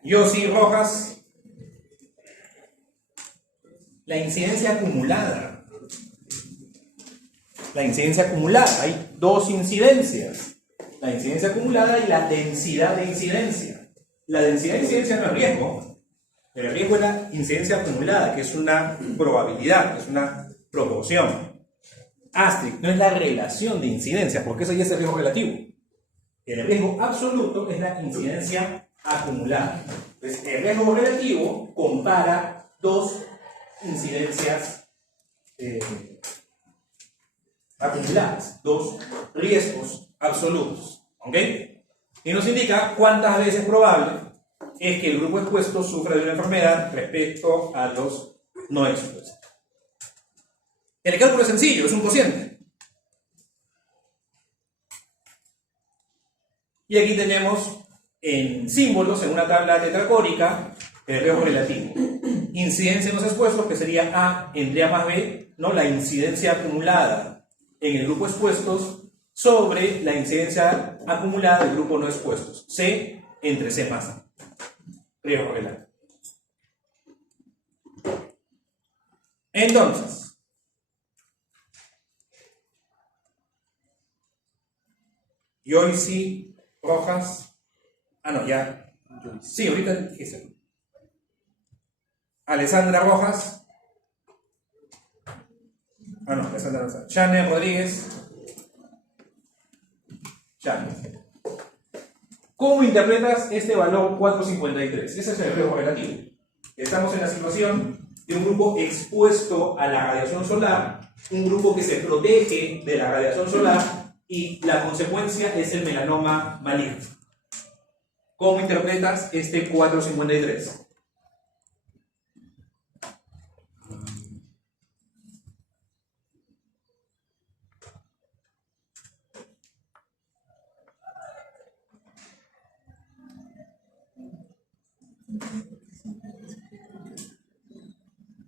Yossi Rojas. La incidencia acumulada. La incidencia acumulada. Hay dos incidencias. La incidencia acumulada y la densidad de incidencia. La densidad de incidencia no es riesgo. El riesgo es la incidencia acumulada, que es una probabilidad, que es una proporción. Astrid, no es la relación de incidencia, porque eso ya es el riesgo relativo. El riesgo absoluto es la incidencia acumulada. Entonces, el riesgo relativo compara dos incidencias acumuladas, dos riesgos absolutos, ¿ok? Y nos indica cuántas veces probable es que el grupo expuesto sufra de una enfermedad respecto a los no expuestos. El cálculo es sencillo, es un cociente. Y aquí tenemos en símbolos, en una tabla tetracórica, el riesgo relativo. Incidencia en los expuestos, que sería A entre A más B, ¿no?, la incidencia acumulada en el grupo expuestos sobre la incidencia acumulada del grupo no expuestos. C entre C más A. Riesgo relativo. Entonces, Joyce Rojas. No, ya. Sí, ahorita dije. Alessandra Rojas. No, Alessandra Rojas. Chane Rodríguez. Chane. ¿Cómo interpretas este valor 453? Ese es el riesgo relativo. Estamos en la situación de un grupo expuesto a la radiación solar, un grupo que se protege de la radiación solar y la consecuencia es el melanoma maligno. ¿Cómo interpretas este 453?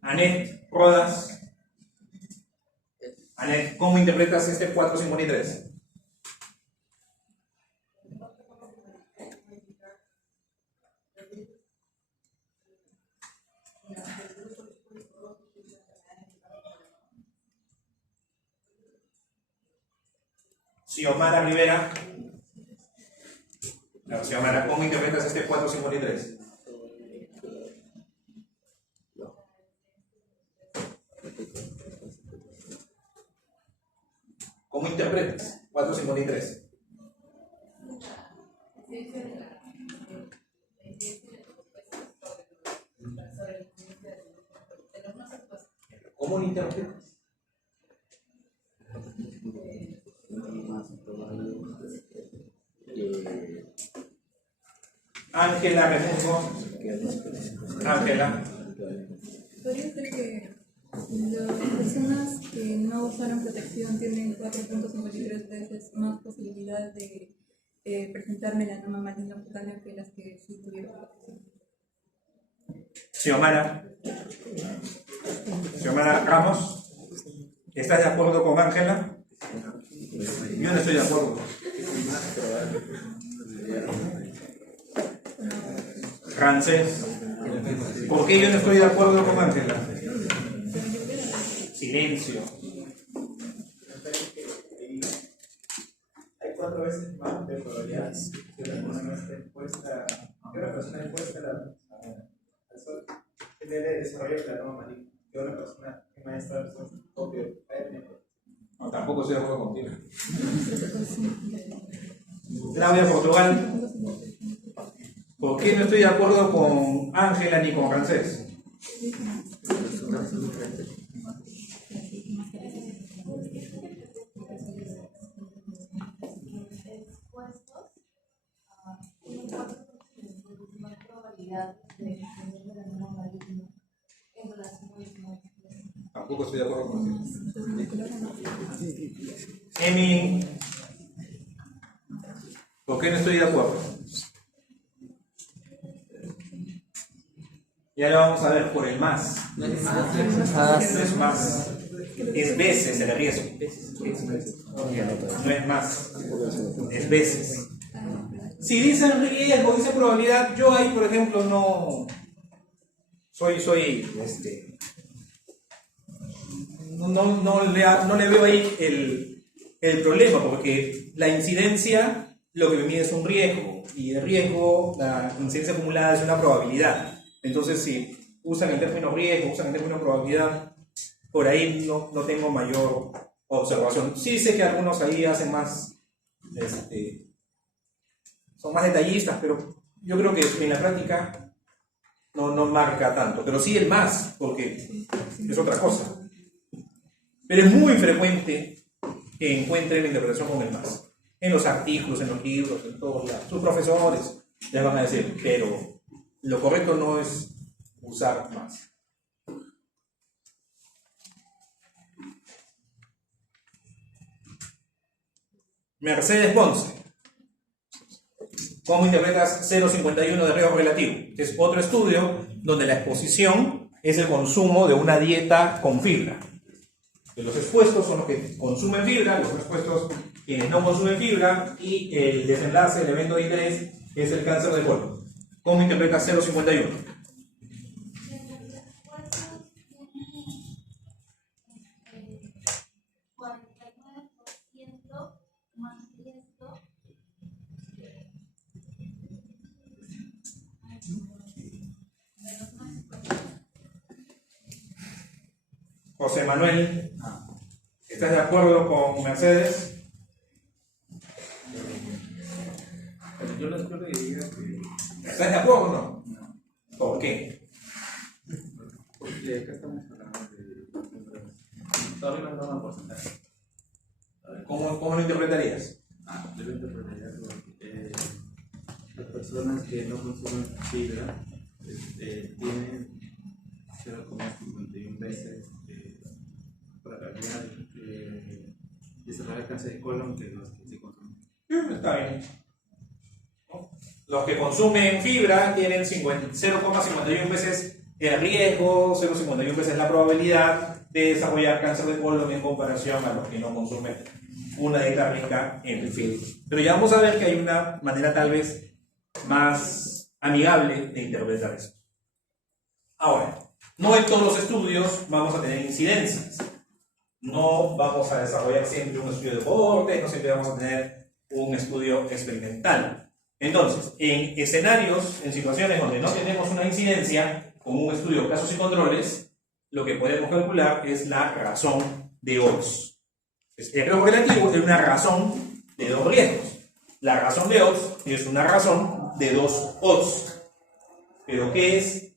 Anet, Rodas. Anet, ¿cómo interpretas este 453? Xiomara Rivera. Claro, Xiomara, ¿cómo interpretas este 453? ¿Cómo interpretas 453? ¿Cómo lo interpretas? Ángela Remundo. Ángela. Podría ser que las personas que no usaron protección tienen 4.53 veces más posibilidad de presentar melanoma maligno cutáneo que las que sí tuvieron protección. Xiomara. Xiomara Ramos. ¿Estás de acuerdo con Ángela? Yo no estoy de acuerdo. Francés. ¿Por qué yo no estoy de acuerdo con Ángela? Silencio. Hay 4 veces más de probabilidades que una persona esté expuesta, que una persona expuesta al sol que debe desarrollar el melanoma maligno, que una persona que maestra al sol obvio. No, tampoco estoy de acuerdo contigo. Claudia Portugal. ¿Por qué no estoy de acuerdo con Ángela ni con Francés? Expuestos tienen 4% más probabilidad de tener melanoma maligno en relación con los que no expuestos. Tampoco estoy de acuerdo contigo. Emi. ¿Por qué no estoy de acuerdo? Y ahora vamos a ver por el más. No es más. Es veces el riesgo. No es más. Es veces. Si dicen riesgo, dice probabilidad, yo ahí, por ejemplo, no no le veo ahí el problema, porque la incidencia lo que me mide es un riesgo, y el riesgo, la incidencia acumulada es una probabilidad. Entonces, si usan el término riesgo, usan el término probabilidad, por ahí no tengo mayor observación. Sí sé que algunos ahí hacen más, son más detallistas, pero yo creo que en la práctica no marca tanto. Pero sí el más, porque es otra cosa. Pero es muy frecuente que encuentren la interpretación con el más. En los artículos, en los libros, en todos lados. Sus profesores les van a decir, pero lo correcto no es usar más. Mercedes Ponce. ¿Cómo interpretas 0,51 de riesgo relativo? Es otro estudio donde la exposición es el consumo de una dieta con fibra. Que los expuestos son los que consumen fibra, los expuestos quienes no consumen fibra, y el desenlace, el evento de interés, es el cáncer de colon. ¿Cómo interpretas 0,51? José Manuel, ¿estás de acuerdo con Mercedes? Yo les creo que diría que ¿Estás de acuerdo o no? ¿Por qué? ¿De qué estamos hablando? Todavía no hablamos de porcentaje. ¿Cómo lo interpretarías? Yo lo interpretaría como las personas que no consumen fibra tienen 0,51 veces probabilidad de desarrollar cáncer de colon que los que se consumen. Está bien. ¿No? Los que consumen fibra tienen 0,51 veces el riesgo, 0,51 veces la probabilidad de desarrollar cáncer de colon en comparación a los que no consumen una dieta rica en fibra. Pero ya vamos a ver que hay una manera tal vez más amigable de interpretar eso. Ahora, no en todos los estudios vamos a tener incidencias. No vamos a desarrollar siempre un estudio de cohorte, no siempre vamos a tener un estudio experimental. Entonces, en escenarios, en situaciones donde no tenemos una incidencia, con un estudio de casos y controles, lo que podemos calcular es la razón de odds. El riesgo relativo es una razón de dos riesgos. La razón de odds es una razón de dos odds. ¿Pero qué es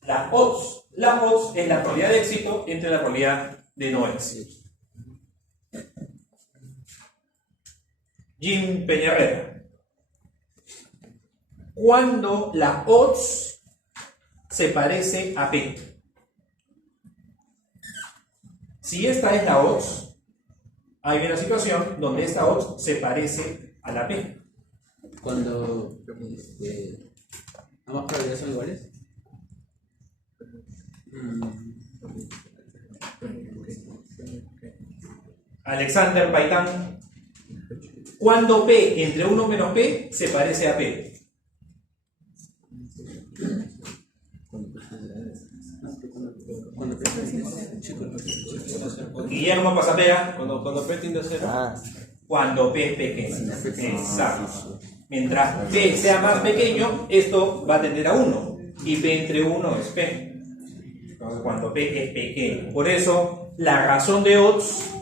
la odds? La odds es la probabilidad de éxito entre la probabilidad de no éxito. Jim Peñarrera. Cuando la odds se parece a P. Si esta es la odds, hay una situación donde esta odds se parece a la P. Cuando ambas probabilidades son iguales. Alexander Paitán. Cuando P entre 1 menos P se parece a P. Guillermo Pasapea. Cuando P tiende a 0. Cuando P es pequeño. Exacto. Mientras P sea más pequeño, esto va a tender a 1. Y P entre 1 es P. Entonces, cuando P es pequeño. Por eso, la razón de odds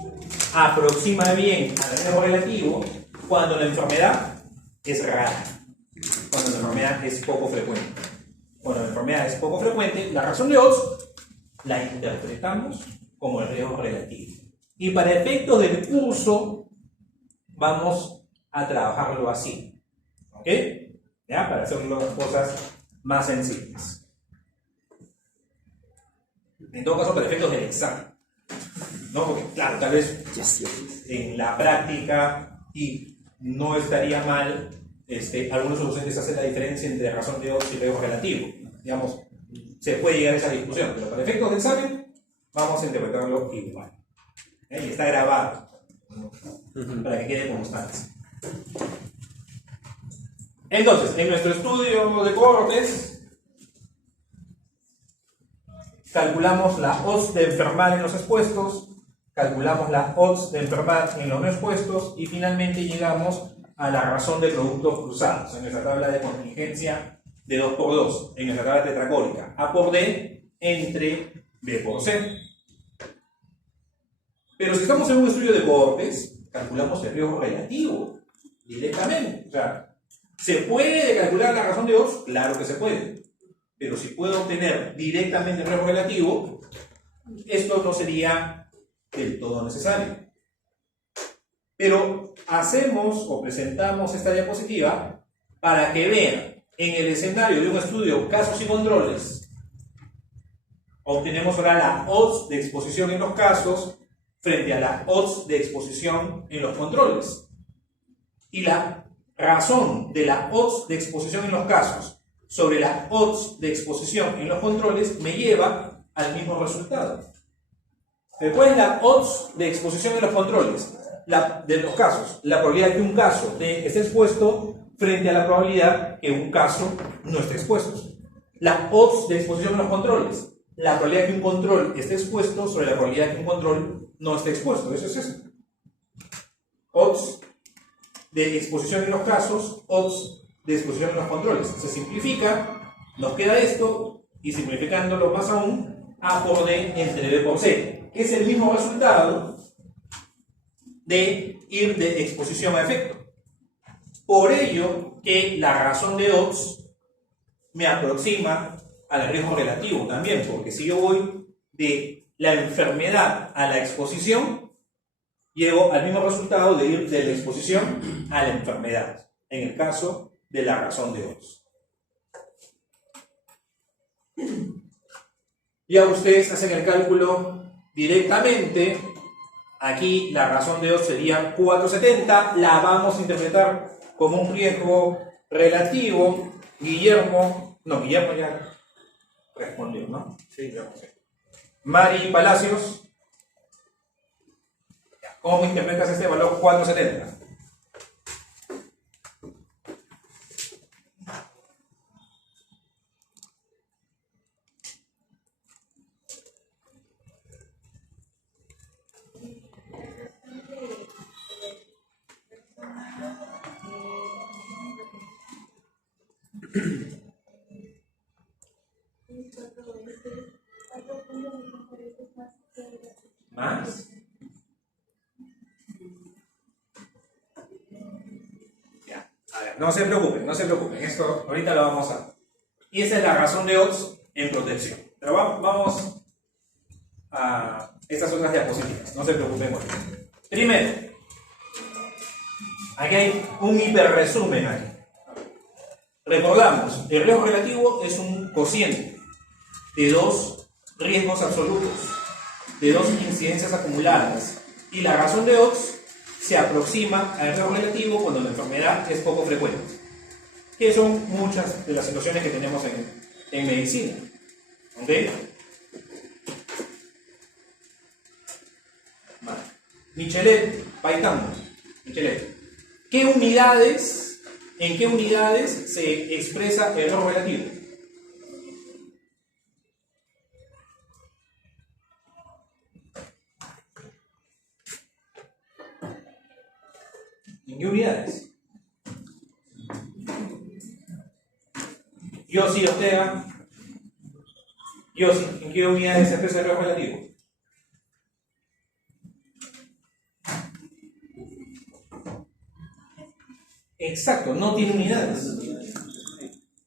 aproxima bien al riesgo relativo cuando la enfermedad es rara. Cuando la enfermedad es poco frecuente. Cuando la enfermedad es poco frecuente, la razón de odds la interpretamos como el riesgo relativo. Y para efectos del curso, vamos a trabajarlo así. ¿Ok? ¿Ya? Para hacer las cosas más sencillas. En todo caso, para efectos del examen. ¿No? Porque, claro, tal vez en la práctica, y no estaría mal, algunos docentes hacen la diferencia entre razón de odds y riesgo relativo. Digamos, se puede llegar a esa discusión, pero para efectos del examen, vamos a interpretarlo igual. Y está grabado, ¿no? Para que quede constancia. Entonces, en nuestro estudio de cohortes, calculamos la odds de enfermar en los expuestos, calculamos la odds de enfermar en los no expuestos y finalmente llegamos a la razón de productos cruzados en nuestra tabla de contingencia de 2×2, en nuestra tabla tetracórica, A por D entre B por C. Pero si estamos en un estudio de cohortes, calculamos el riesgo relativo directamente. O sea, ¿se puede calcular la razón de odds? Claro que se puede. Pero si puedo obtener directamente el riesgo relativo, esto no sería del todo necesario. Pero hacemos o presentamos esta diapositiva para que vean en el escenario de un estudio casos y controles. Obtenemos ahora la odds de exposición en los casos frente a la odds de exposición en los controles. Y la razón de la odds de exposición en los casos sobre la odds de exposición en los controles me lleva al mismo resultado. ¿Cuál es la odds de exposición en los controles? De los casos, la probabilidad que un caso esté expuesto frente a la probabilidad que un caso no esté expuesto. La odds de exposición en los controles, la probabilidad que un control esté expuesto sobre la probabilidad que un control no esté expuesto. Eso es eso. Odds de exposición en los casos, odds de exposición en los controles. Se simplifica, nos queda esto, y simplificándolo más aún, A por D entre B por C, que es el mismo resultado de ir de exposición a efecto. Por ello que la razón de odds me aproxima al riesgo relativo también, porque si yo voy de la enfermedad a la exposición, llego al mismo resultado de ir de la exposición a la enfermedad, en el caso de la razón de Oz. Ya ustedes hacen el cálculo directamente. Aquí la razón de Oz sería 470, la vamos a interpretar como un riesgo relativo. Guillermo ya respondió, ¿no? Sí, ya sé. Mari Palacios, ¿cómo interpretas este valor 470? ¿Más? Ya, a ver, no se preocupen, esto ahorita lo vamos a... Y esa es la razón de Oz en protección. Pero vamos a estas otras diapositivas, no se preocupen por eso. Primero, aquí hay un hiperresumen aquí. Recordamos, el riesgo relativo es un cociente de dos riesgos absolutos, de dos incidencias acumuladas, y la razón de Oz se aproxima al riesgo relativo cuando la enfermedad es poco frecuente, que son muchas de las situaciones que tenemos en medicina. ¿Ok? Vale. Michelet, Paitán, Michelet. ¿En qué unidades se expresa el riesgo relativo? ¿En qué unidades? Yossi Ortega. Yossi, ¿en qué unidades se expresa el riesgo relativo? Exacto, no tiene unidades.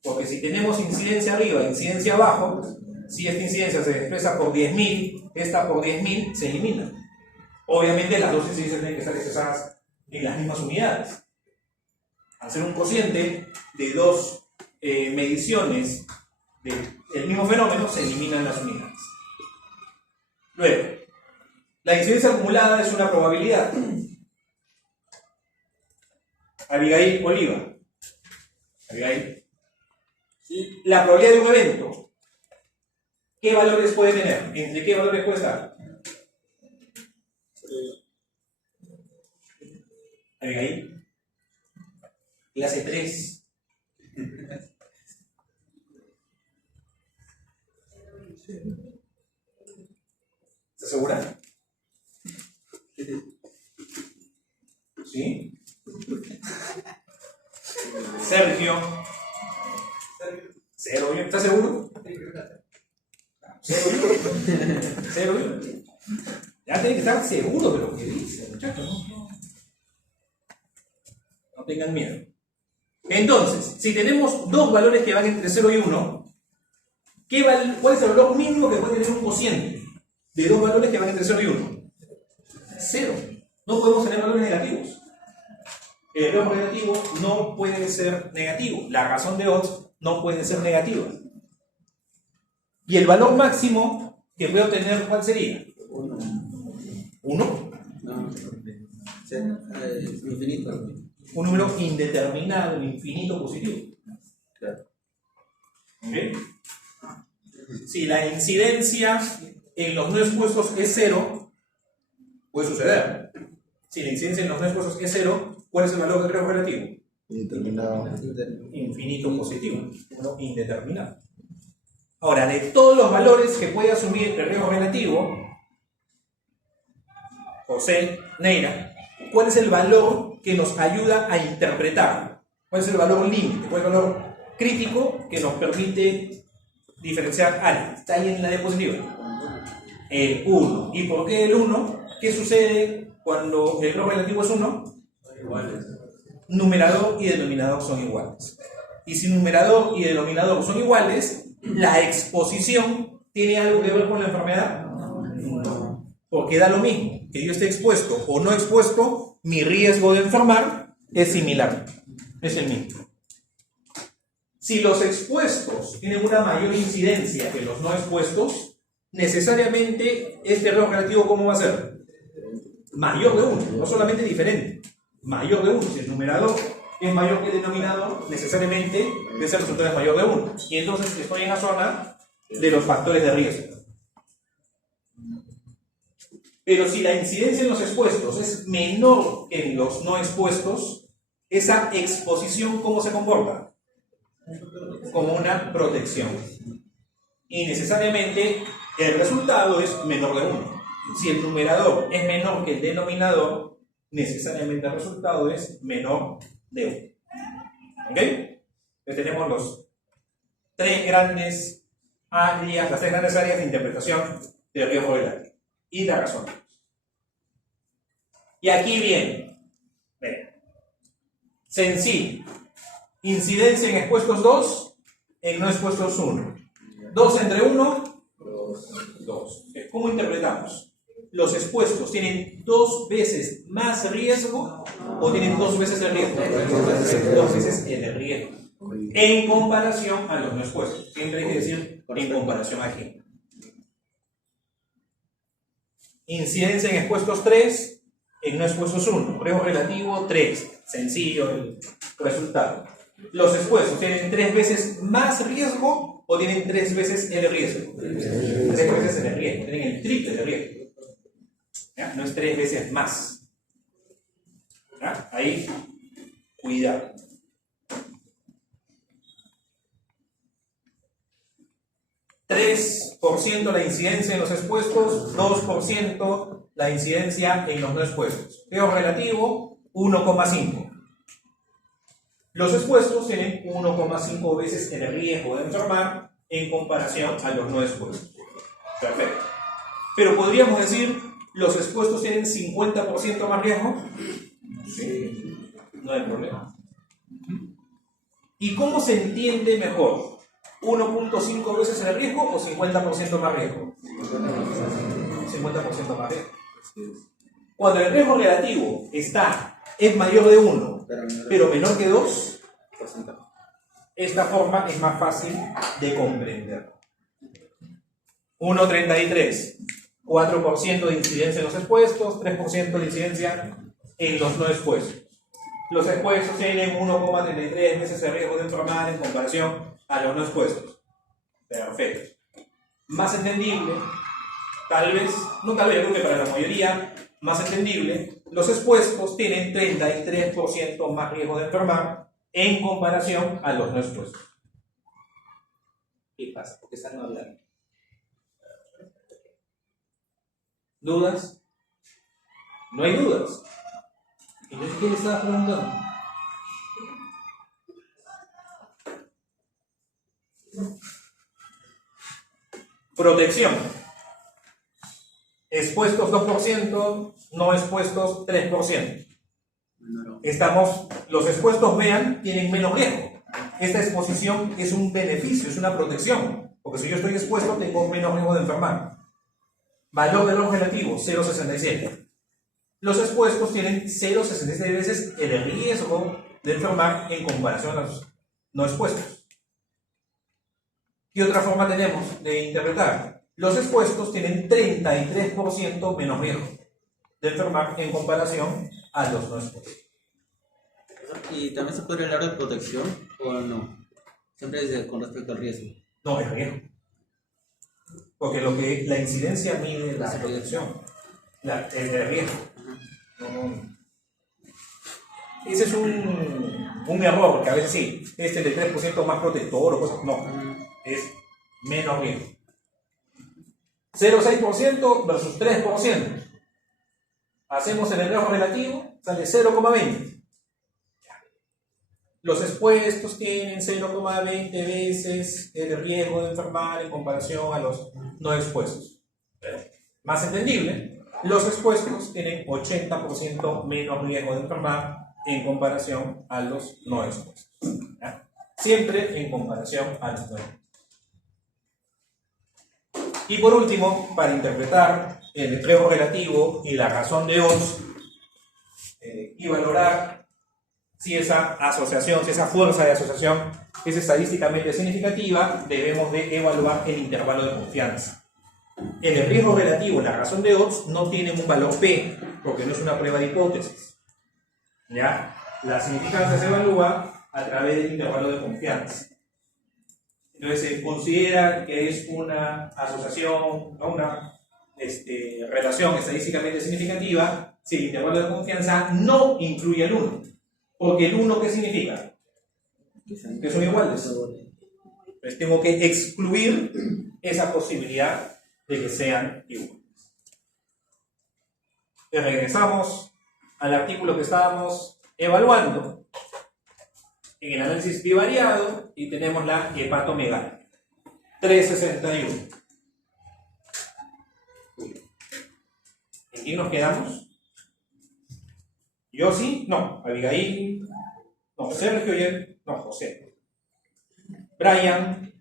Porque si tenemos incidencia arriba e incidencia abajo, si esta incidencia se expresa por 10.000, esta por 10.000 se elimina. Obviamente las dos incidencias tienen que estar expresadas en las mismas unidades. Al ser un cociente de dos mediciones del mismo fenómeno, se eliminan las unidades. Luego, la incidencia acumulada es una probabilidad. Abigail Oliva. Abigail. La probabilidad de un evento, ¿qué valores puede tener? ¿Entre qué valores puede estar? Abigail. Clase 3. ¿Estás segura? ¿Sí? Sergio. ¿Cero? ¿Estás seguro? ¿Cero? Ya tiene que estar seguro de lo que dice, muchachos. No tengan miedo. Entonces, si tenemos dos valores que van entre 0 y 1, ¿cuál es el valor mínimo que puede tener un cociente de dos valores que van entre 0 y 1? 0. No podemos tener valores negativos. El riesgo relativo no puede ser negativo. La razón de Oz no puede ser negativa. ¿Y el valor máximo que puede obtener cuál sería? 1. No, infinito. Un número indeterminado, infinito positivo. ¿Okay? Si la incidencia en los no expuestos es 0, puede suceder. Si la incidencia en los no expuestos es 0, ¿cuál es el valor del riesgo relativo? Indeterminado. Infinito positivo, uno indeterminado. Ahora, de todos los valores que puede asumir el riesgo relativo, José Neira, ¿cuál es el valor que nos ayuda a interpretar? ¿Cuál es el valor límite? ¿Cuál es el valor crítico que nos permite diferenciar algo? Está ahí en la diapositiva. El 1. ¿Y por qué el 1? ¿Qué sucede cuando el riesgo relativo es 1? Iguales. Numerador y denominador son iguales. Y si numerador y denominador son iguales, ¿La exposición tiene algo que ver con la enfermedad? No. Porque da lo mismo, que yo esté expuesto o no expuesto, mi riesgo de enfermar es similar, es el mismo. Si los expuestos tienen una mayor incidencia que los no expuestos, necesariamente este error relativo, ¿cómo va a ser? Mayor de 1, no solamente diferente, mayor de 1. Si el numerador es mayor que el denominador, necesariamente ese resultado es mayor de 1. Y entonces estoy en la zona de los factores de riesgo. Pero si la incidencia en los expuestos es menor que en los no expuestos, esa exposición, ¿cómo se comporta? Como una protección. Y necesariamente el resultado es menor de 1. Si el numerador es menor que el denominador, necesariamente el resultado es menor de 1. ¿Ok? Entonces tenemos las tres grandes áreas de interpretación del riesgo relativo y la razón. Y aquí viene, sencillo, incidencia en expuestos 2, en no expuestos 1. 2 entre 1, 2. ¿Cómo interpretamos? ¿Los expuestos tienen 2 veces más riesgo o tienen 2 veces el riesgo? 2 veces el riesgo. En comparación a los no expuestos. Siempre hay que decir en comparación a quién. Incidencia en expuestos 3, en no expuestos 1. Riesgo relativo 3. Sencillo el resultado. ¿Los expuestos tienen 3 veces más riesgo o tienen 3 veces el riesgo? 3 veces el riesgo. Tienen el triple de riesgo. ¿Ya? No es 3 veces más. ¿Ya? Ahí, cuidado. ¿3% la incidencia en los expuestos? 2% la incidencia en los no expuestos. Riesgo relativo, 1,5. Los expuestos tienen 1,5 veces el riesgo de enfermar en comparación a los no expuestos. Perfecto. Pero podríamos decir, ¿los expuestos tienen 50% más riesgo? Sí. No hay problema. ¿Y cómo se entiende mejor? ¿1.5 veces el riesgo o 50% más riesgo? 50% más riesgo. Cuando el riesgo relativo es mayor de 1, pero menor que 2, esta forma es más fácil de comprender. 1,33, 4% de incidencia en los expuestos, 3% de incidencia en los no expuestos. Los expuestos tienen 1,33 veces el riesgo de enfermar en comparación a los no expuestos. Perfecto. Más entendible, yo creo que para la mayoría, más entendible, los expuestos tienen 33% más riesgo de enfermar en comparación a los no expuestos. ¿Qué pasa? ¿Por qué están hablando? ¿Dudas? No hay dudas. Entonces, ¿qué le estaba preguntando? Protección. Expuestos 2%, no expuestos 3%. Los expuestos, vean, tienen menos riesgo. Esta exposición es un beneficio, es una protección. Porque si yo estoy expuesto, tengo menos riesgo de enfermar. Valor de los relativos, 0,67. Los expuestos tienen 0,66 veces el riesgo de enfermar en comparación a los no expuestos. ¿Qué otra forma tenemos de interpretar? Los expuestos tienen 33% menos riesgo de enfermar en comparación a los no expuestos. ¿Y también se puede hablar de protección o no? Siempre es con respecto al riesgo. No, es riesgo. Porque la incidencia mide la protección, el riesgo. No. Ese es un error, porque a veces sí, el 3% más protector o cosas. No, es menos riesgo. 0,6% versus 3%. Hacemos el riesgo relativo, sale 0,20. Los expuestos tienen 0,20 veces el riesgo de enfermar en comparación a los no expuestos. Pero, más entendible, los expuestos tienen 80% menos riesgo de enfermar en comparación a los no expuestos. ¿Ya? Siempre en comparación a los no expuestos. Y por último, para interpretar el riesgo relativo y la razón de odds y valorar si esa asociación, si esa fuerza de asociación es estadísticamente significativa, debemos de evaluar el intervalo de confianza. En el riesgo relativo, la razón de odds no tienen un valor P, porque no es una prueba de hipótesis. ¿Ya? La significancia se evalúa a través del intervalo de confianza. Entonces se considera que es una asociación, ¿no? Una relación estadísticamente significativa si el intervalo de confianza no incluye el 1. Porque el 1, ¿qué significa? Que son iguales. Entonces tengo que excluir esa posibilidad de que sean iguales. Y regresamos al artículo que estábamos evaluando en el análisis bivariado y tenemos la hepatomegalia 361. ¿En quién nos quedamos? Yossi, no. Abigail, no. Sergio, no. José. Brian,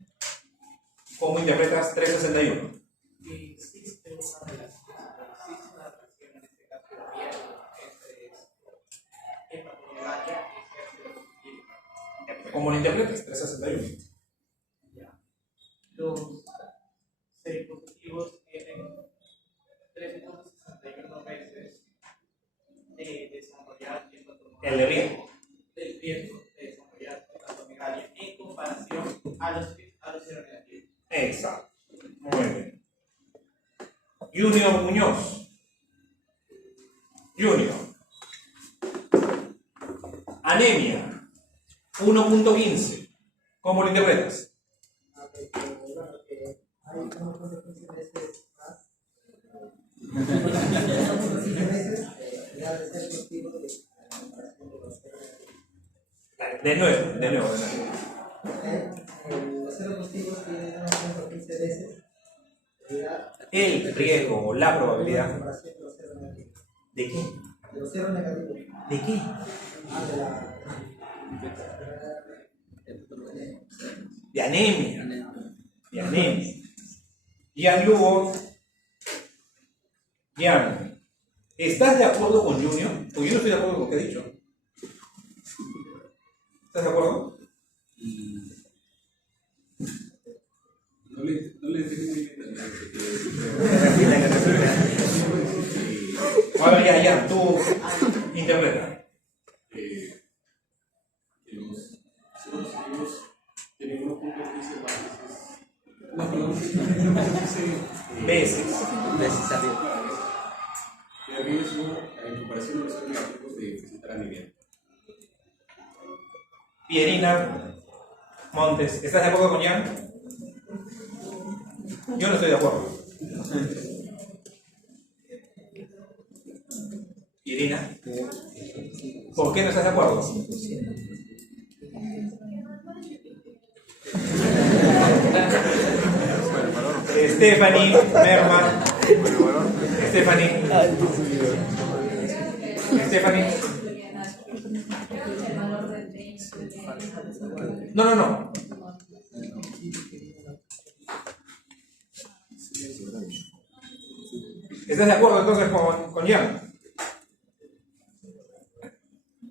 ¿cómo interpretas 361? Existe una relación, existe una atracción en este caso entre hepatomegalia y ¿Cómo lo interpretas? 361. ya. Los seropositivos tienen 3.61 veces de desarrollar El riesgo. del riesgo de desarrollar hepatomegalia en comparación a los seronegativos. Exacto. Muy bien. Junior Muñoz. Junior. Anemia. 1.15. ¿Cómo lo interpretas? De nuevo. Los seropositivos tienen 1.15 veces El riesgo o la probabilidad. ¿De qué? de los seronegativos. ¿De qué? De anemia. De anemia. Jean Lugo. Jean, ¿estás de acuerdo con Junior? Porque yo no estoy de acuerdo con lo que he dicho. ¿Estás de acuerdo? No le entiendo muy bien A ver, ya, tú interpreta. que los seropositivos tienen 1.15 veces. No, perdón, 1.15 Veces. de riesgo en comparación a los seronegativos de presentar anemia. Pierina Montes, ¿estás de acuerdo con Jan? Yo no estoy de acuerdo. Pierina, ¿por qué no estás de acuerdo? Stephanie Merman. Stephanie. No. ¿Estás de acuerdo entonces con Jan?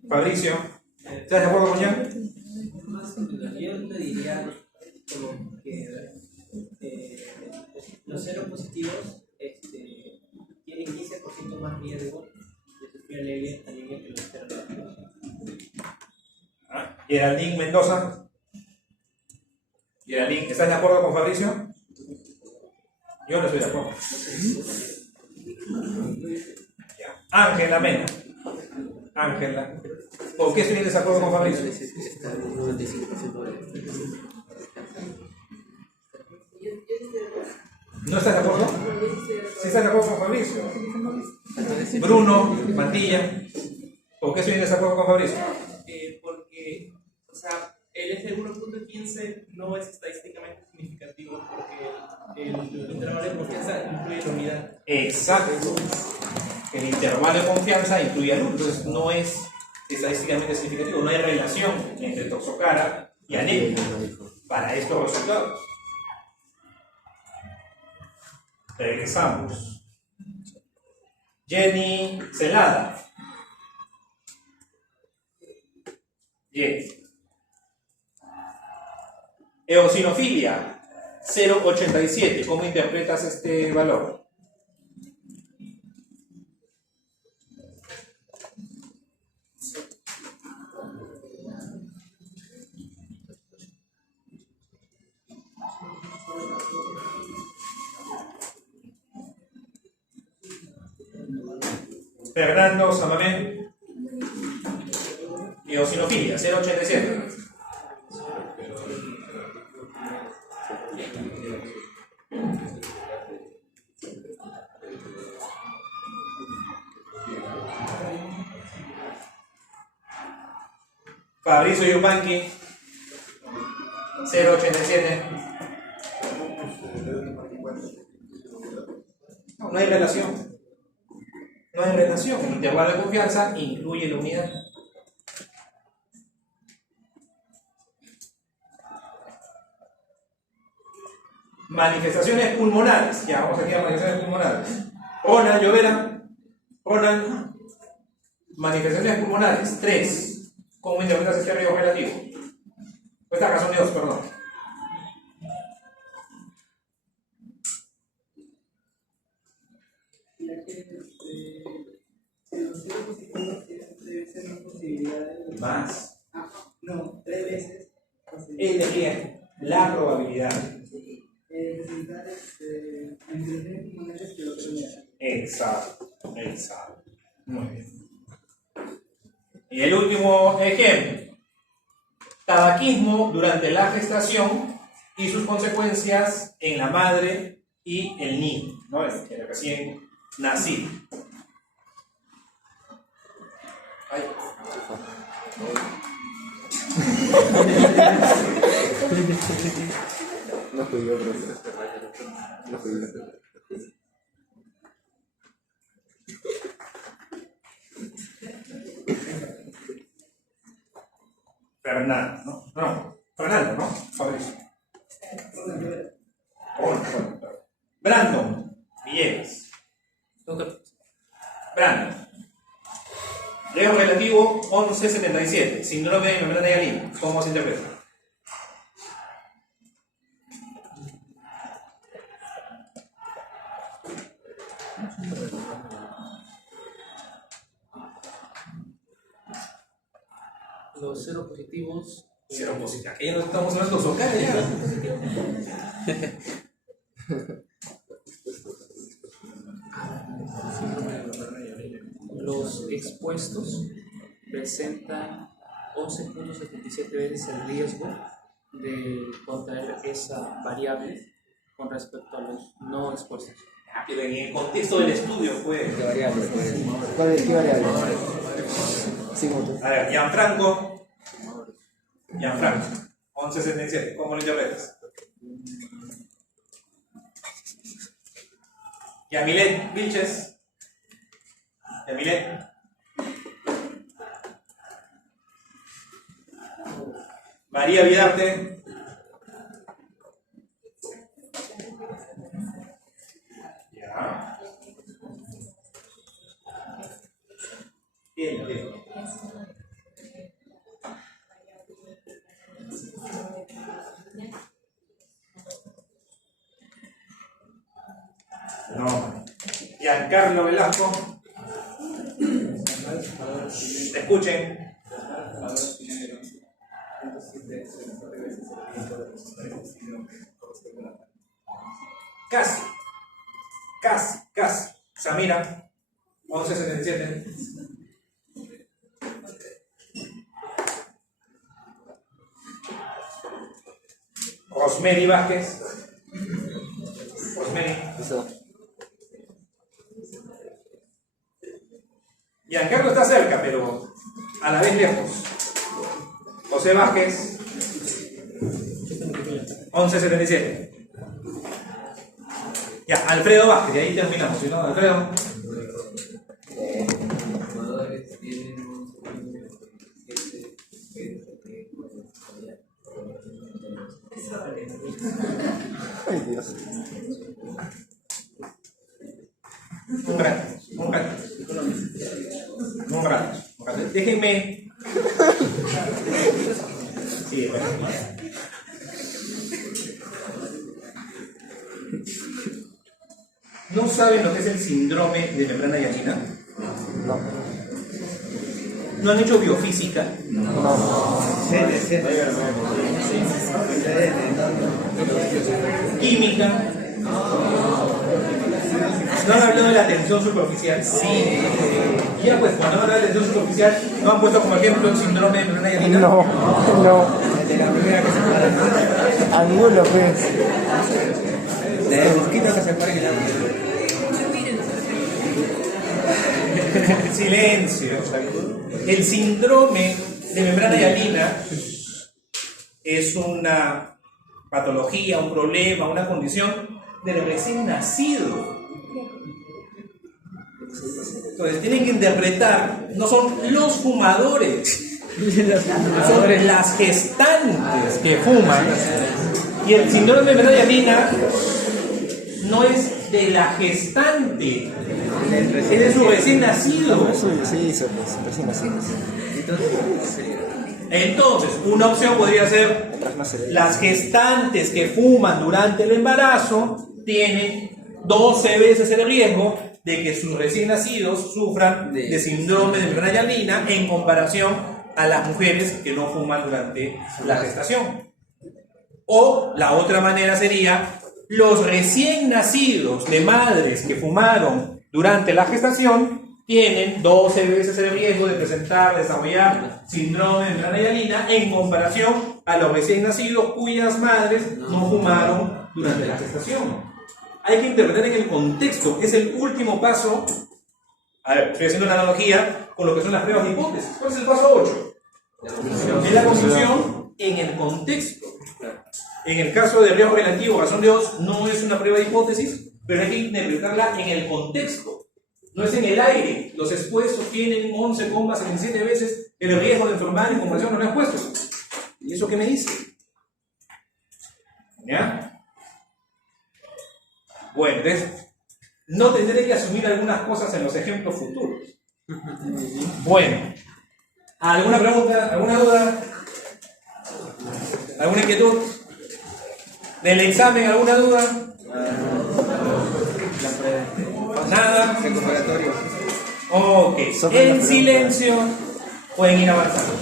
Fabricio, ¿estás de acuerdo con Jan? Yo te diría como que los seropositivos tienen 15% más riesgo de sufrir anemia que los seronegativos. Geraldine Mendoza. Geraldine, ¿estás de acuerdo con Fabricio? Yo no estoy de acuerdo. Ya. Ángela Mena. Ángela, ¿por qué estoy en desacuerdo con Fabricio? ¿No estás de acuerdo? ¿Sí estás de acuerdo con Fabricio? Bruno Mantilla, ¿por qué estoy en desacuerdo con Fabricio? Porque, o sea, el F1.15 no es estadísticamente significativo porque el intervalo de confianza incluye la unidad. Exacto. El intervalo de confianza incluye al 1, entonces no es estadísticamente significativo, no hay relación entre toxocara y anemia para estos resultados. Regresamos. Jenny Celada. Y. Eosinofilia, 0,87. ¿Cómo interpretas este valor? Fernando Samamé. Eosinofilia, 0,87. Fabrizio Yupanqui, 0,87. No hay relación. No hay relación. El intervalo de confianza incluye la unidad. Manifestaciones pulmonares. Ya, vamos aquí a manifestaciones pulmonares. Ronald Llovera. Ronald. Manifestaciones pulmonares. 3. ¿Cómo interpretas este riesgo relativo? Esta razón de 2, perdón. Más. No, 3 veces. Es decir, la probabilidad. Exacto, exacto. Muy bien. Y el último ejemplo. Tabaquismo durante la gestación y sus consecuencias en la madre y el niño, ¿no? El recién nacido. Ay. No fui yo, profesor. No fui yo. Fernando, ¿no? No, Fernando, ¿no? Fabricio. Brandon Villegas. Brandon. Riesgo relativo 1177. Síndrome de membrana de Galina. ¿Cómo se interpreta? Los cero positivos. Cero positivos. Aquí ya no estamos en nuestros locales ya. Los expuestos presentan 11.77 veces el riesgo de contraer esa variable con respecto a los no expuestos. En el contexto del estudio fue. ¿Qué variable? ¿Cuál es? ¿Qué variable? Sí, A ver, Gianfranco. Gianfranco. 1177. ¿Cómo lo interpretas? Yamilet Vilches. Yamilet. María Vidarte. Ya. Bien, bien. No. Giancarlo Velasco. Escuchen. Casi. Casi. Samira. 1177. Rosmeri Vázquez. Rosmeri. Eso. Giancarlo está cerca, pero a la vez lejos. José Vázquez. 1177. Ya, Alfredo Vázquez, y ahí terminamos. ¿Sí, no, Alfredo? Ay, Dios. déjenme. Sí, bueno. ¿No saben lo que es el síndrome de membrana hialina? No. ¿No han hecho biofísica? Química. ¿No han hablado de la tensión superficial? Sí. Ya pues, cuando han hablado de la tensión superficial, ¿no han puesto como ejemplo el síndrome de membrana hialina? No. De la primera que se para. Angulo, pues. De mosquito que se para en el agua. Silencio. El síndrome de membrana hialina es una patología, un problema, una condición del recién nacido. Entonces tienen que interpretar, no son los fumadores, son las gestantes que fuman. Y el síndrome de membrana hialina no es de la gestante, es de su recién nacido. Sí, recién nacido. Entonces, una opción podría ser: las gestantes que fuman durante el embarazo tienen 12 veces el riesgo de que sus recién nacidos sufran de síndrome de membrana hialina en comparación a las mujeres que no fuman durante la gestación. O la otra manera sería: los recién nacidos de madres que fumaron durante la gestación tienen 12 veces el riesgo de desarrollar síndrome de membrana hialina en comparación a los recién nacidos cuyas madres no fumaron durante la gestación. Hay que interpretar en el contexto, es el último paso. A ver, estoy haciendo una analogía con lo que son las pruebas de hipótesis. ¿Cuál es el paso 8? Es la conclusión en el contexto. En el caso de riesgo relativo, razón de Oz, no es una prueba de hipótesis, pero hay que interpretarla en el contexto. No es en el aire. Los expuestos tienen 11,77 veces el riesgo de enfermar en comparación con los no expuestos. ¿Y eso qué me dice? ¿Ya? Bueno, entonces, no tendré que asumir algunas cosas en los ejemplos futuros. Bueno, ¿alguna pregunta? ¿Alguna duda? ¿Alguna inquietud? ¿Del examen alguna duda? Nada. Recuperatorio. Ok. ¿En silencio pueden ir avanzando?